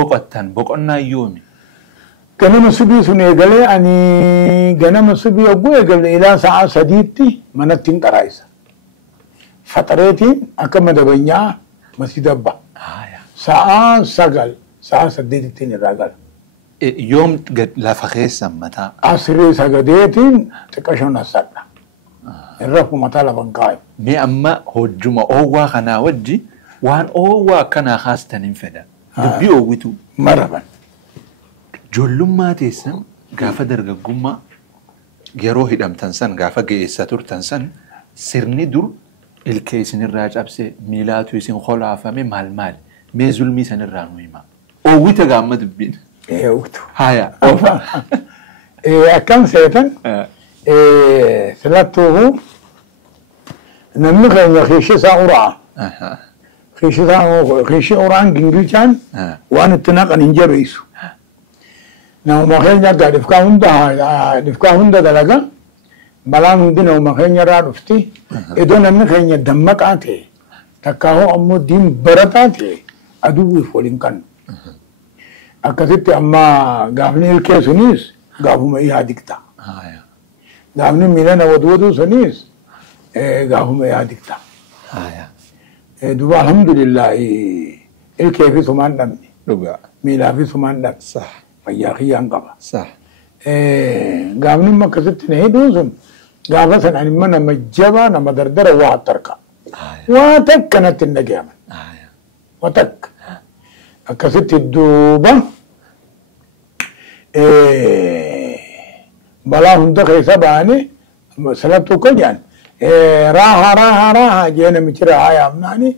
بقنا يومي ganama subii sun eegalee ani ganama subii ogguu eegale ilaa sa'a sadiitti manatti hin qaraayisa. Faxareetiin akka madabanyaa masjida abba. Sa'a sagal sa'a saddeetitti irraa gala. Yoom lafa keessan mataa? Asirii sagadeetiin xiqqashoon asadha. Irra kun mataa lafa hin kaayu. Mee amma hojjuma oowwaa kanaa wajji waan oowwaa akkanaa haastan hin fedha. Dubbii oowwitu. Maraban. Ijoollummaa teessan gaafa dargaggummaa yeroo hidhamtan san gaafa geessa turtan san sirni dur ilkee isinirraa cabse miilaatu isin kholaafame maal mee zulmii sanirraa nu hima. Oowwita gaamma dubbiin. Oowwitu. Haya. Akkam seetan silattuuhu namni keenya kiishi isaa uraa. Kiishi uraan gingilchaan waan itti naqan hin jabeessu. Nama keenya gaa dhifkaa hunda dalaga balaan hundi nama keenya irraa dhufti iddoo namni keenya dammaqaa ta'e takkaahoo ammoo diin barataa ta'e aduwwiif waliin kannu. Akkasitti amma gaafni ilkee sunis gaafuma yaadikta. Gaafni miilana waduu sunis gaafuma yaadikta. Duba alhamdulillah ilkee fi sumaan dhabne miilaa fi sumaan dhabne. Fayyaa kiyyaan qaba. قامني ما كسبت نهيدوزن قابسن عن من مجبا نما دردر واتركا واتك كانت النجامة واتك كسبت الدوبة بلا هم دخل سباني سلطو كجان راها جينا مجرى هاي امناني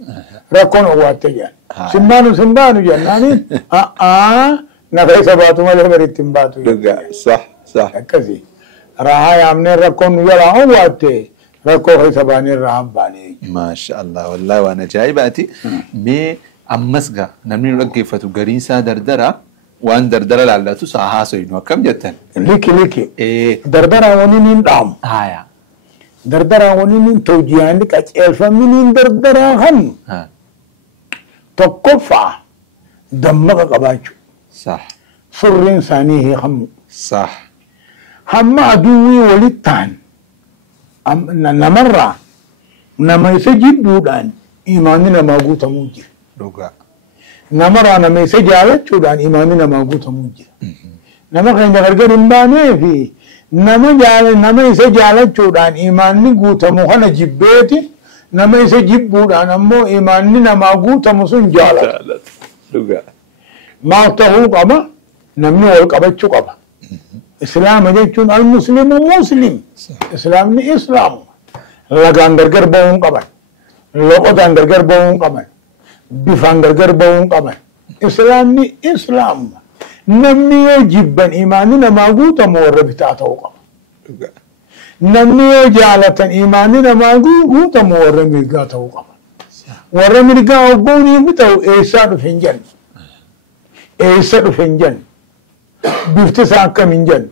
ركون واتجان سنبانو جناني نخي سباتو مالي مريتين باتو صح كذي راها يامني ركون يلا واتي ركو خي سباني راهم باني ما شاء الله والله وانا جاي باتي مي امسغا نمني رقيفتو غرينسا دردرا وان دردرا لالاتو ساهاسو ينو كم جتن ليكي دردرا ونين دام هايا دردرا ونين توجيان لك الفمين دردرا هم تقفع دمك قباجو صح سر إنسانيه هم صح هم عدوي ولتان نمرة نما يسجد دودان إيماننا ما قوت موجه دوغا نمرة نما يسجد دودان إيماننا ما قوت موجه نما خين غرقر إمباني في نما يسجد دودان إيماننا قوت موخنا جبيتي نما يسجد دودان أمو إيماننا ما قوت مسون جالت دوغا ما تهو قبا نمني والقبا قبا إسلام جيتون المسلم مسلم إسلام ني إسلام لغان غرغر بون قبا لوقتان غرغر بون قبا بفان غرغر بون قبا إسلام ني إسلام نمني يجبن إيماننا ما قوت مورب تاتو قبا نمني جالة إيماننا ما قوت مورب ملقاتو قبا ورب ملقاتو بوني متو إيسان فنجن إيسان فنجن بفتسا كمنجن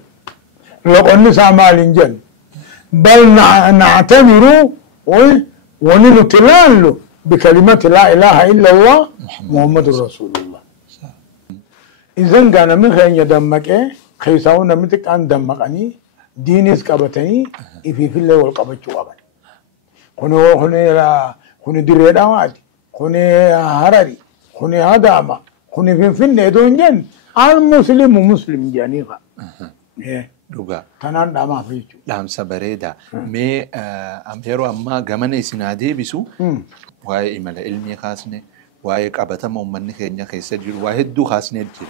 لقن سامال جن بل نعتبر وننتلال بكلمة لا إله إلا الله محمد رسول الله إذن كان من خين يدمك خيساون نمتك أن دمقني دينيس قبتني إفي في الله والقبتش قبل خوني دريد أواد خوني هرري خوني هداما خوني فين دون جن المسلم مسلم جانيغا دوغا تنان داما فيجو دام سبريدا مي اميرو اما غمن اسنادي بيسو واي امل علمي خاصني واي قبتم من خينيا خيسجل واحد دو خاصني جي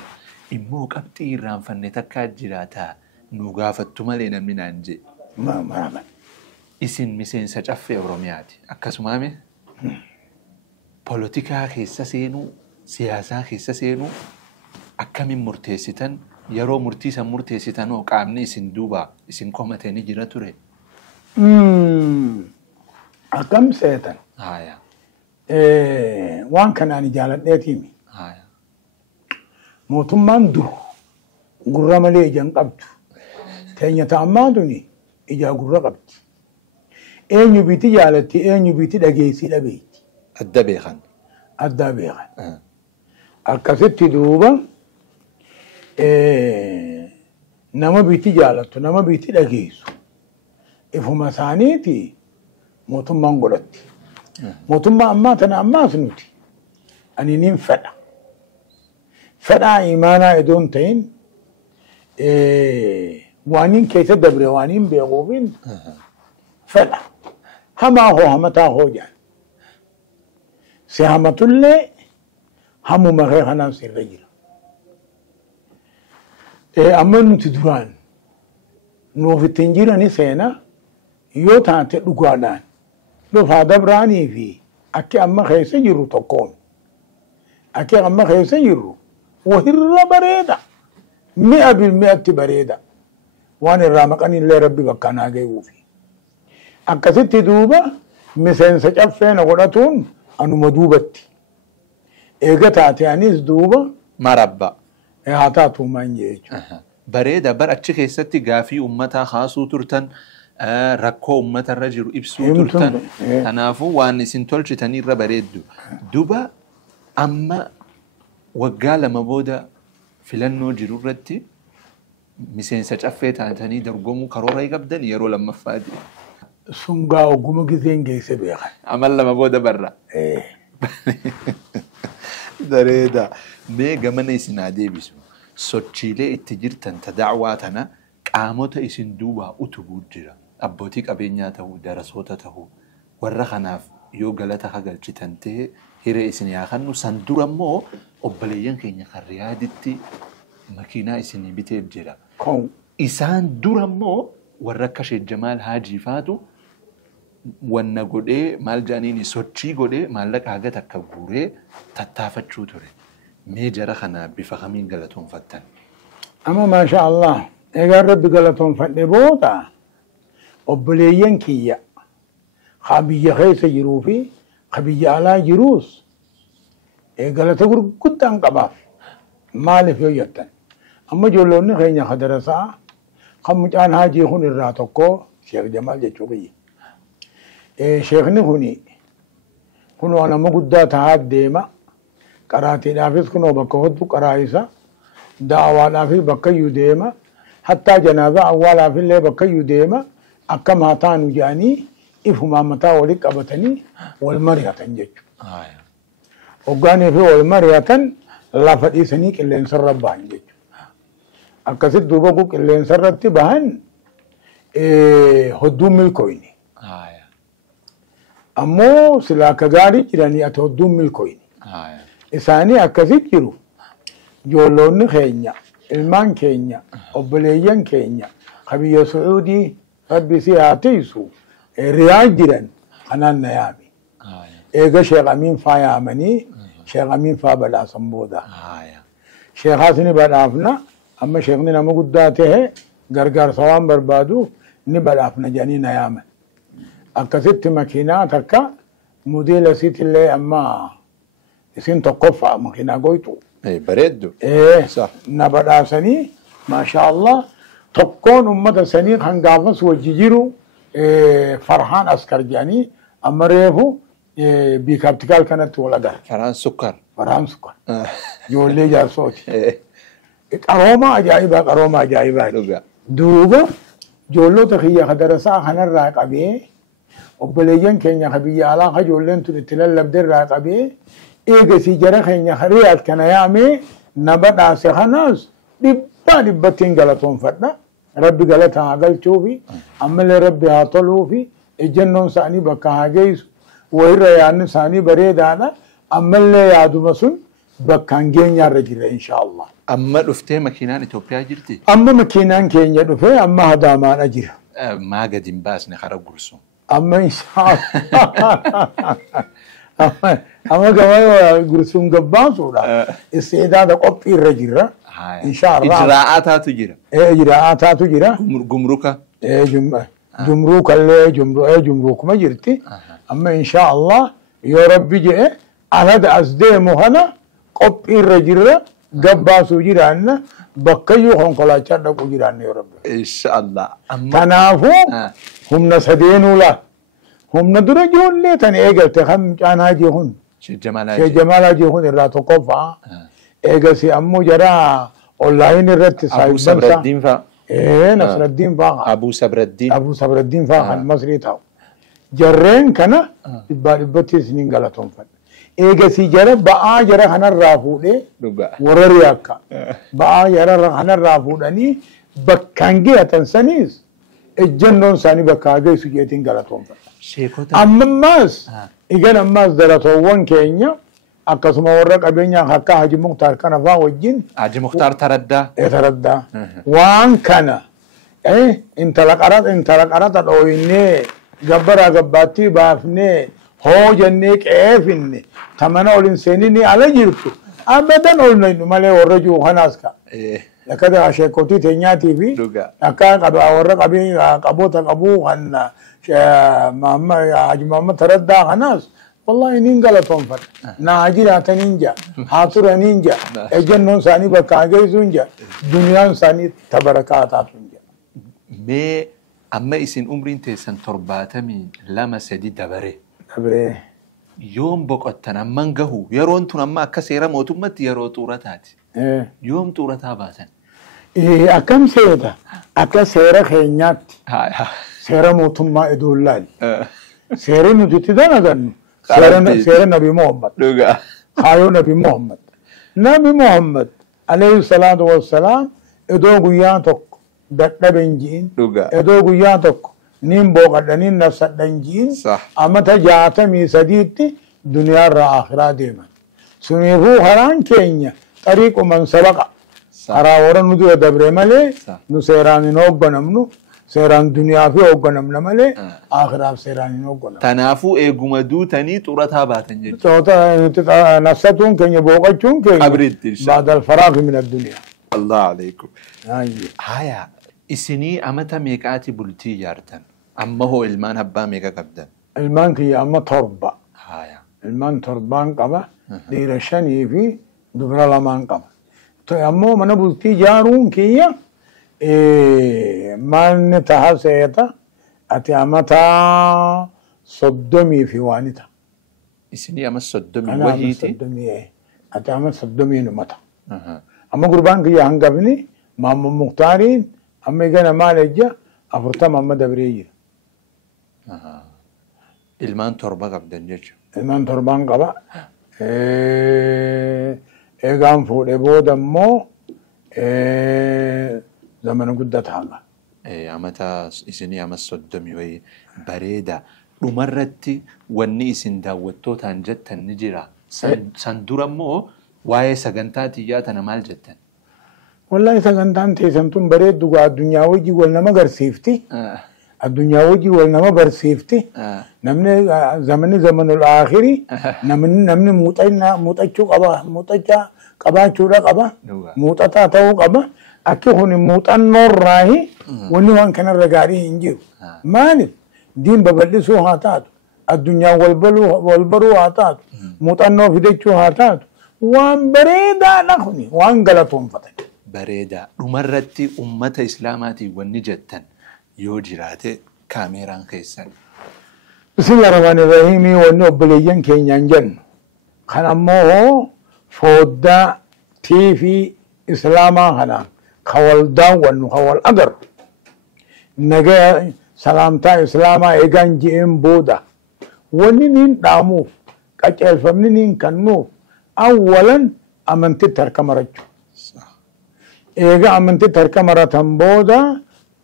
امو قبطي ران فن تكاجراتا نوغافتو مالين من انجي ما اسن مسين سچف اورومياتي اكسمامي بوليتيكا خيسا سينو سياسا خيسا سينو أكمل مرتسيتن يرو مرتسا مرتسيتن وقامني سندوبا اسم كومتني جراتوري أكم سيتن هايا وان كان أنا جالت نتيمي هايا موتم ماندو قرّا ملي جن قبض تاني تعمادني إجا قرّا قبض أين يبيتي جالتي أين يبيتي دقيسي لبيت الدبيخن أكثت دوبا نما بيتي جالتو نما بيتي دقيسو إفهما ثانيتي موتم مانغولتي موتم أماتنا أماتنوتي أني نين فدا إيمانا إدون تين وانين كيسة دبري وانين بيغوبين فدا هما هو همتا هو جان سيهمة اللي همو مغيخنا سير رجل أما نتدران نوفي تنجيراني سينا يو تانتي لقادان لو فادا براني في أكي أما خيسا جرو تقوم أكي أما خيسا جرو وهر بريدة 100% بريدة وان الرامقاني اللي ربي بكانا جيو في أكسيت دوبا مسين سجفين غلطون أنو مدوبتي إيغا تاتي أنيس دوبا مربا هاتاتو من يجو بريدة بر أتشي خيستي غافي أمتا خاصو ترتن ركو أمتا الرجل إبسو ترتن تنافو وان سنتولش تنير بريدو دوبا أما وقال مبودا فلنو جرورتي مسين سجفة تاني درقومو كرورا يقبدن يرو لما فادي سنغا وقومو كذين جيسي بيخا عمل لما بودا برا دريدا مي غمني سنادي بيسو سوتشيلي اتجرتن تدعواتنا qaamota isin duuba utubuu jira. Abbootii qabeenyaa ta'uu, darasoota ta'uu, warra kanaaf yoo galata hagalchitan ta'e hiree isin yaa kannu san dura immoo obboleeyyan keenya kan Riyaaditti makiinaa isinii bitee jira. Isaan dura immoo warra akka Sheekh Jamaal Haajii faatu wanna godhee maal jaaniin sochii godhee maallaqa haga takka guuree tattaafachuu ture. Mee jara kana bifa kamiin galatoonfattan? Amma maasha Allah egaa rabbi galatoonfadhe booda obboleeyyan kiyya haa biyya keessa jiruu fi haa biyya alaa jiruus galata gurguddaan qabaaf. Maaliif yoo jettan amma ijoolloonni keenya ka darasaa kan mucaan Haajii kun irraa tokko Sheekh Jamaal jechuu kiyya. Sheekni kun waan amma guddaa tahaa deema. Qaraatiidhaafis kunoo bakka hoddu qaraa isa da'awaadhaafis bakka iyyuu deema. Hattaa janaazaa awwaalaafillee bakka iyyuu deema. Akka maataan jedhanii ifumaan mataa walitti qabatanii wal mari'atan jechuudha. Hoggaanii fi wal mari'atan lafa dhiisanii qilleensarra bahan jechuudha. Akkasitti duuba kun qilleensarratti bahan hodduun milkooyni. Ammoo silaa akka gaarii jiranii ati hodduun milkooyni. Isaanii akkasitti jiru. Ijoolloonni keenya, ilmaan keenya, obboleeyyan keenya, biyya Suudii rabbi si haa tiisu Riyaad jiran kanaan na yaami. Eega Sheekh Amiin faa yaamanii Sheekh Amiin faa badhaasan booda. Sheekhaas ni badhaafna amma Sheekni nama guddaa ta'e gargaarsa waan barbaadu ni badhaafna jedhanii na yaaman. Akkasitti makiinaa takka modeela isiitillee amma isin tokkoffaa makiinaa goytu. Bareeddu. Na badhaasanii maasha Allah tokkoon ummata sanii kan gaafas wajji jiru Farhaan Askar jedhanii amma reefu biikaaptikaal kanatti wal agarra. Farhaan Sukkar. Farhaan Sukkar. Ijoollee jaarsooti. Qarooma ajaa'ibaa. Duuba ijoollota kiyya ka darasaa kanarraa qabee obboleeyyan keenya ka biyya alaa ka ijoolleen tun itti lallabderraa qabee eegasii jara keenya ka Riyaad kana yaamee na badhaase kanaas dhibbattiin galatoonfadha. Rabbi galata haa galchuufi ammallee rabbi haa toluufi ejjennoon isaanii bakka haa geessu wayirra yaadni isaanii bareedaadha. Ammallee yaaduma sun bakkaan geenyaarra jira inshaAllah. Amma dhuftee makiinaan Itoophiyaa jirti? Amma makiinaan keenya dhufee amma Adaamaadha jira. Maa gadi hin baasne hara gursu. Amma inshaAllah. Amma gama gursuun gabbaasuudha. Isteedaadha qophii irra jirra. InshaAllah. Ijraa'aataatu jira. Ijraa'aataatu jira. Gumruka. Jumruukallee jumruukuma jirti. Amma inshaAllah yoo rabbi jedhe alada as deemu kana qophii irra jirra gabbaasuu jiraanna bakkayyuu konkolaachaa dhaquu jiraanna yoo rabbi. InshaAllah. Kanaafuu humna sadeenuu laa. Humna dura ijoollee tan eegalte kan mucaan Haajii kun. Sheekh Jamaal Haajii kun irraa tokkoffaa. Eegasi ammoo jara onlaayin irratti Abu Sabraddiin fa'a. Nasraddiin fa'a. Abu Sabraddiin fa'a kan Masrii ta'u. Jarreen kana dhibbatti isiniin galatoonfadha. Eegasi jara ba'aa jara kanarraa fuudhee warra Riyaakka. Ba'aa jara kanarraa fuudhanii bakkaan geeyatan saniis ejjennoon isaanii bakka haa geessu jeetiin galatoonfadha. Ammas egan ammas daratoowwan keenya akkasuma warra qabeenyaa akka Haji Mukhtaar kana faa wajjin. Haji Mukhtaar Taraddaa. Taraddaa. Waan kana intala qarata dhooyinnee gabbaraa gabbaattii baafnee hoo jennee qeefinne tamana olin seeninni ala jirtu abadan olnaynu malee warra jiru kanaas ka. Akkata sheekotii teenyaatii fi akka warra qaboota qabuu kan Haji Muhammad Taraddaa kanaas wallahi niin galatoonfadha. Naa jiraataniin jaa haa turaniin jaa ejjennoon isaanii bakka haa geessuun jaa duniyaan isaanii tabarakaa taatuun jaa. Mee amma isin umriin teessan 72 dabaree. Yoom boqottan amman gahu yeroon tun amma akka seera mootummatti yeroo xuurataati. Yoom xuurataa baatan? Akkam seeta akka seera keenyaatti seera mootummaa idoolaali. Seerri nuti itti dalagannu seera Nabi Muhammad. Kaayoo Nabi Muhammad. Nabi Muhammad alayhi salaatu wassalaam idoo guyyaa tokko dadhaben Dhugaa. edoo guyyaa tokko nin booqadhanii nafsadhan jiin Sah. amata 63 duniyaarraa akhiraa deeman suniifuu karaan keenya xariiquman sabaqa karaa warra nu dura dabre malee nu seeraan hin hoogganamnu seeraan duniyaa fi hoogganamna malee akhiraaf seeraan hin hoogganamnu. Tanaafuu eeguma duutanii xurataa baatan jechuudha. Toota nafsatuun keenya booqachuun keenya Qabriitti baadal faraafi min addunyaa. Allah alaikum. Ayye. Haya isinii amata meeqaati bultii ijaartan? Amma hoo ilmaan abbaa meeqa qabdan? Ilmaan kiyya amma torba. Haya. Ilmaan torbaan qaba. Dhiira 5 fi dubara 2 qaba. Ammoo mana bultii ijaaruun kiyya maalni taha seeta ati amata 30 fi waanita. Isinii amma 30 wahiiti? Ati amma 30 numata. Amma gurbaan kiyya hangafni Maammo Mukhtaariin amma igana maal ejja 40 amma dabree jira. Ilmaan torba qabdan jechuudha. Ilmaan torbaan qaba. Eegaan fuudhee booda immoo zamana guddataa qaba. Amata isinii amma 30 wayii bareeda. Dhumarratti wanni isin daawwattootaan jettan ni jira. San dura immoo waa'ee sagantaa xiyyaa tana maal jettan? Wallahi sagantaan teessan tun bareeddu gaa addunyaa wajji wal nama garsiifti. Addunyaa wajji wal nama barsiifti. Namni zamani zamanul aakhiri namni muuxachuu qaba. Muuxachaa qabaachuudha qaba. Muuxataa ta'uu qaba. Akki kun muuxannoorraahi wanni waan kanarra gaarii hin jiru. Maaliif? Diin babal'isuu haa taatu. Addunyaa wal baruu haa taatu. Muuxannoo fidachuu haa taatu. Waan bareedaadha kuni waan galatoonfatan. Bareeda. Dhumarratti ummata islaamaatiin wanni jettan yoo jiraate kaameeraan keessan. Bismillahirrahmanirrahiim wanni obboleeyyan keenyaan jennu. Kan ammoo fooddaa TV islaamaa kanaan ka wal daawwannu ka wal agarru. Nagaa salaamtaa islaamaa eegaan je'een booda wanni niin dhaamuuf qaceelfamni niin kannuuf awwalan amantitti harka marachuu. Eega amantitti harka maratan booda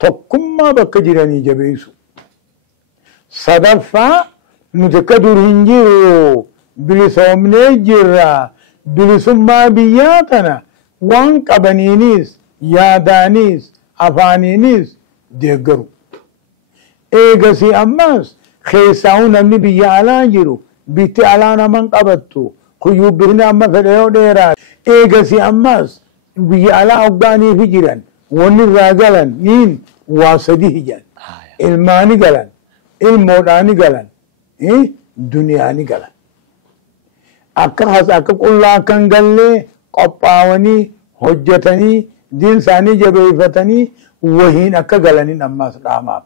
tokkummaa bakka jiranii jabeessu. Sadaffaa nuti akka dur hin jiru bilisoomnee jirra. Bilisummaa biyyaa tana waan qabaniinis yaadaanis afaaniinis deeggaru. Eegasii ammas keessaa'uu namni biyya alaa jiru bitti alaa naman qabattu kuyyuu birni amma fedhe yoo dheeraa. Eegasii ammas biyya alaa hoggaaniifi jiran wanni irraa galan niin waa sadi hijan. Ilmaani galan, ilmoodhaani galan, duniyaani galan. Akka qullaa akkan gallee qophaawanii hojjetanii diin isaanii jabeeffatanii wahiin akka galaniin ammas dhaamaaf.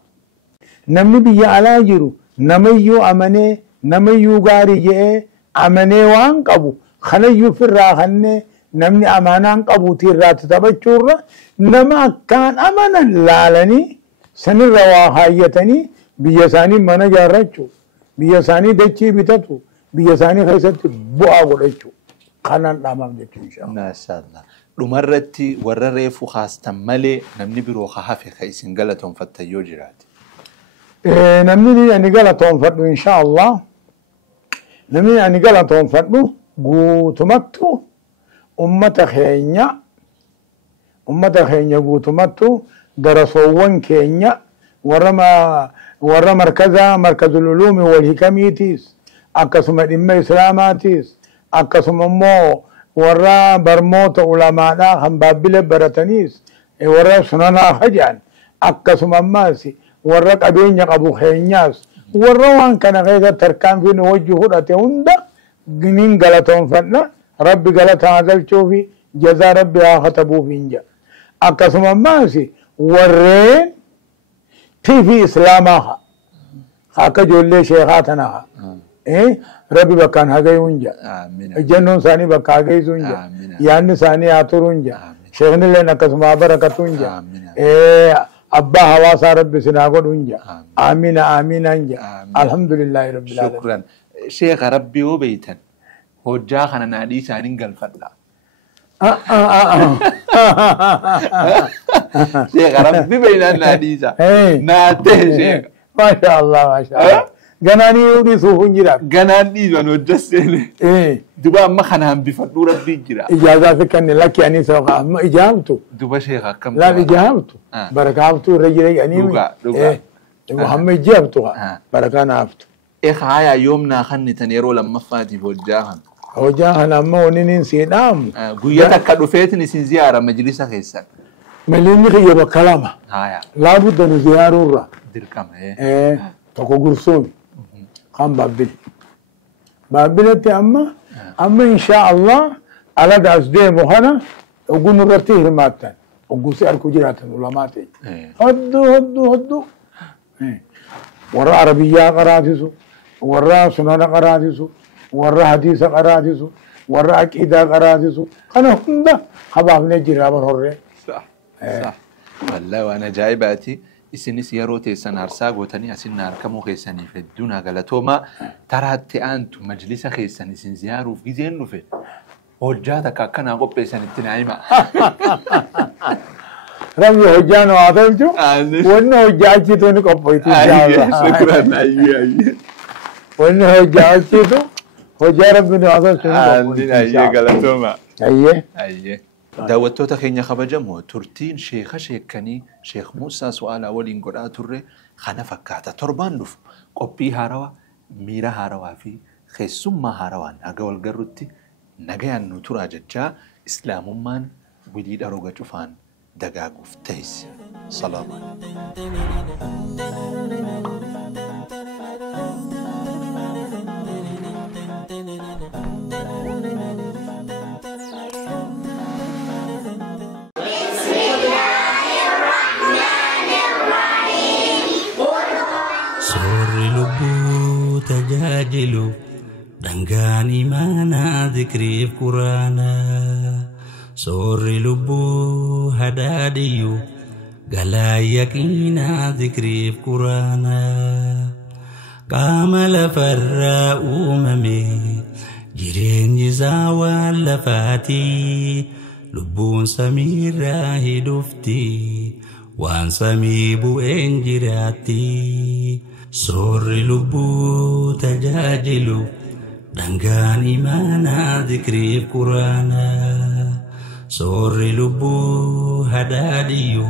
Namni biyya alaa jiru namayyuu amanee namayyuu gaarii je'ee amanee waan qabu kanayyuu firraa kannee namni amaanaan qabuutii irraatti taphachuurra nama akkaan amanan laalanii sanirra waa haayyatanii biyya isaanii mana jaarrachuu biyya isaanii dachii bitatu biyya isaanii keessatti bu'aa godhachuu kanaan dhaamaaf jechuun inshaAllah. Maashaallah. Dhumarratti warra reefu haastan malee namni biroo hafe ka isin galatoonfattan yoo jiraate. Namni ani galatoonfadhu inshaAllah. Namni ani galatoonfadhu guutumattu ummata keenya guutumattu darasoowwan keenya warra markazul uluumi wal hikamiitiis akkasuma dhimma islaamaatiis akkasuma immoo warra barmoota ulamaadhaa kan baabbile barataniis warra sunanaa hajaan akkasuma ammaas warra qabeenya qabu keenyaas warra waan kana keessa tarkaanfiin wajji fudhate hunda niin galatoonfadha. Rabbi galataa galchuufi jazaa rabbi haa katabuufi hin jedha. Akkasuma ammaas warreen TV islaamaa akka ijoollee sheekaa tanaa rabbi bakkaan hagayuu hin jedha. Ejjennoon isaanii bakka hagayisuu hin jedha. Yaanni isaanii haa turuu hin jedha. Sheekni illeen akkasuma haa barakatuu hin jedha. Abbaa hawaasaa rabbi sinaa godhu hin jedha. Amina amina hin jedha. Alhamdulillahi rabbil aalamiin. Shukran. Sheeka rabbi yoo beeytan hojjaa kana naadhii isaaniin galfadha. شيخ ربي بيننا حديثا ناتي شيخ ما شاء الله ما شاء الله جناني يودي سوفون جرا جناني ونوجسني دوبا ما خنهم بفضل ربي جرا إجازة كان لك يعني سوق ما إجابته دوبا شيخ كم لا إجابته بركاته رجل يعني محمد إجابته بركانا عفته إيه هاي يومنا خني تنيرو لما فاتي وجاهن وجاهن أما ونين سينام قويتك كدوفيتني سين زيارة مجلسة خيسان مليني خيّب كلامه هاي لا بد أن زيارة دركم تكو قرصون قام بابلتي أما إن شاء الله على داس دي مهنا وقول نرتيه ماتن وقول سأل كجرات العلماء هدو ورا عربية قراتيسو ورا سنن قراتيسو ورا حديث قراتيسو ورا عقيدة قراتيسو أنا هندا خباب نجرا برهره صح والله وأنا جايباتي إسني سياروتي سنار ساقوتني أسنار كمو خيساني في الدنيا قالتوما ترى أنتو مجلس خيساني سنزيارو في زينو في وجاتك كان أقوب بيسان التنعيمة رمي هجانو عطلتو وإنه هجاتي توني قبويتو شكرا أيه وإنه هجاتي تو هجا ربنا عطلتو أيه قالتوما أيه داوتو تخيني خبجمو ترتين شيخني شيخ موسى سؤال أولين قرأ تره خانا فكاتا تربان لف قبي هاروا ميرا هاروا في خيسوم ما هاروان أقول قررتي نجيان نتورا ججا إسلام من وليد أروغا جفان دقاقو فتيس صلاة تجاجلو دنگاني مانا ذكري في قرانا سوري لبو هداديو قلا يكينا ذكري في قرانا قامل فرا أممي جيرين جزاوى لفاتي لبون سميرا هدفتي وان سميبو انجراتي سوري لبو تجاجلو دنگان إيمانا ذكري في قرانا سوري لبو هداديو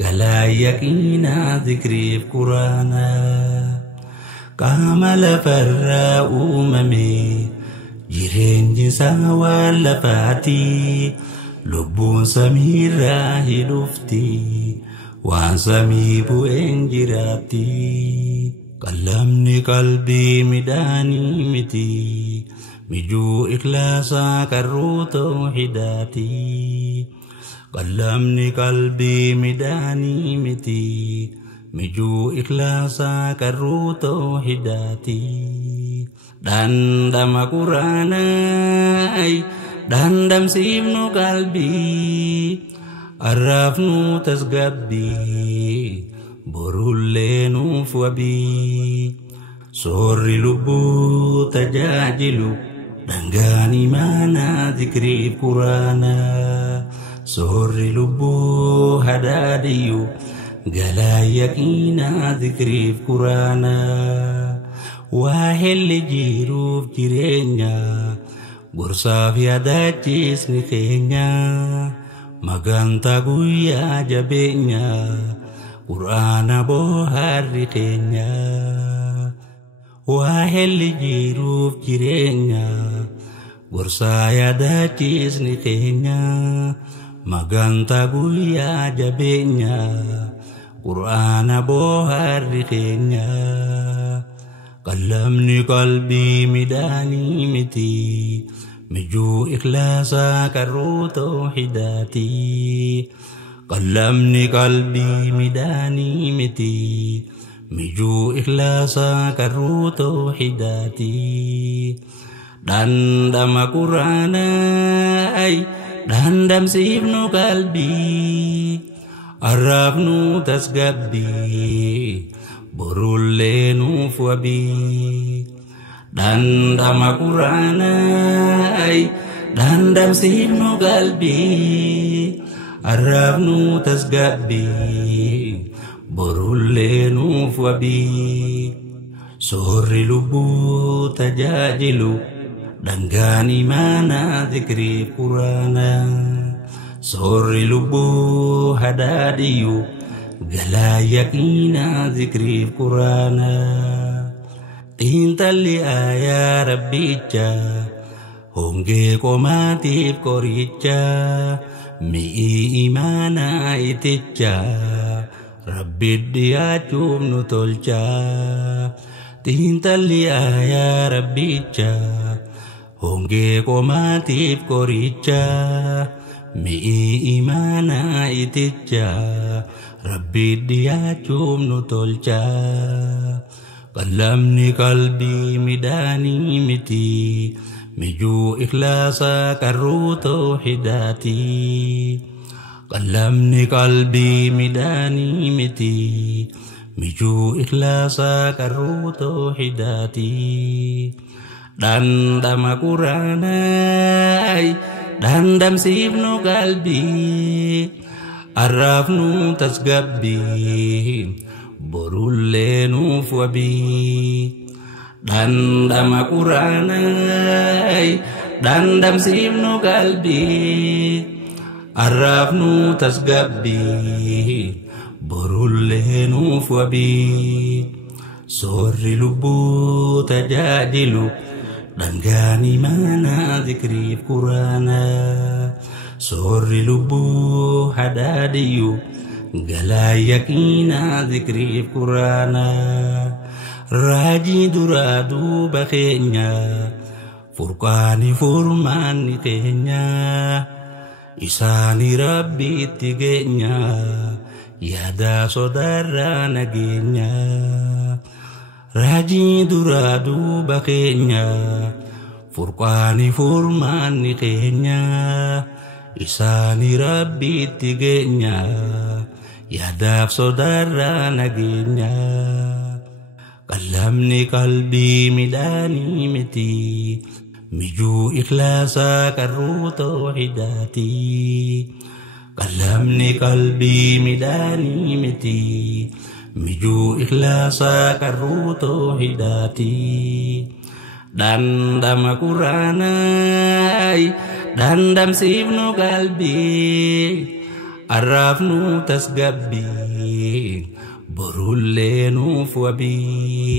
قلا يكينا ذكري في قرانا قامل فرا أممي جيرين جساوى لفاتي لبون سميرا هدفتي وان سميبو انجراتي قلمني قلبي مداني متي مجو إخلاصا كرو توحيداتي قلمني قلبي مداني متي مجو إخلاصا كرو توحيداتي دندم قرانا أي دندم سيبنو قلبي عرفنو تسقبي برولينو فوبي سوري لبو تجاجلو دنگاني مانا ذكري قرانا سوري لبو هداديو قلا يكينا ذكري قرانا واهل جيروف جيرينيا برصاف يداتيس نخينيا maganta guya jabenya Qur'ana boharri kenya waheli jiruf jirenya gorsaya dacis ni kenya maganta guya jabenya Qur'ana boharri kenya qalamni qalbi midani miti مجو إخلاصا كرو توحيداتي قلمني قلبي مداني متي مجو إخلاصا كرو توحيداتي دندم قرانا أي دندم سيبنو قلبي عرفنو تسقبي برولينو فوبي دندم قرانا أي دندم سيبنو قلبي arraafnu tasgabbii borullee nuuf wabii soorri lubbuu tajaajilu dhangaan imaanaa dhikrii quraanaa soorri lubbuu hadaadiyyu galaa yaqiinaa dhikrii quraanaa xiinxalli aayaa rabbicha hongee qomaatiif qoricha mi'i imaanaa iticha rabbi dhiyaachuuf nu tolcha xiinxalli aayaa rabbicha hongee qomaatiif qoricha mi'i imaanaa iticha rabbi dhiyaachuuf nu tolcha qalamni qalbii midhaanii miti mijuu ikhlaasaa qarruu tawhidaati qalamni qalbii midhaanii miti mijuu ikhlaasaa qarruu tawhidaati dhandhama quraanaa dhandhamsiifnu qalbii arraafnu tasgabbii borullee nuuf wabii dhandhama quraanaa dhandhamsiifnu qalbii arraafnu tasgabbii borullee nuuf wabii soorri lubbuu tajaajilu dhangaan imaanaa dhikriif quraanaa soorri lubbuu hadaadiyyu galaa yaqiinaa dhikriif quraanaa raajii duraa duuba keenya furqaani furmaanni keenya isaani rabbiitti geenya yaada sodaarraa nageenya raajii duraa duuba keenya furqaani furmaanni keenya isaani rabbiitti geenya yaadaaf sodaarraa nageenya qalamni qalbii midhaanii miti mijuu ikhlaasaa qarruu tawhidaati qalamni qalbii midhaanii miti mijuu ikhlaasaa qarruu tawhidaati dhandhama quraanaa dhandhamsiifnu qalbii arraafnu tasgabbii borullee nuuf wabii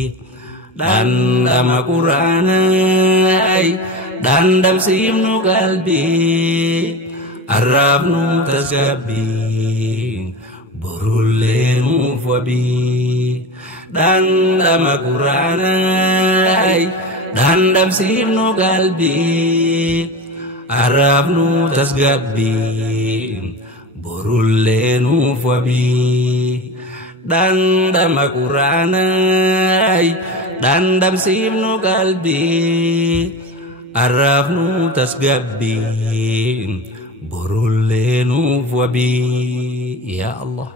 dhandhama quraanaa dhandhamsiifnu qalbii arraafnu tasgabbii borullee nuuf wabii dhandhama quraanaa dhandhamsiifnu qalbii arraafnu tasgabbii borullee nuuf wabii dhandhama quraanaa dhandhamsiifnu qalbii arraafnu tasgabbii borullee nuuf wabii ya Allah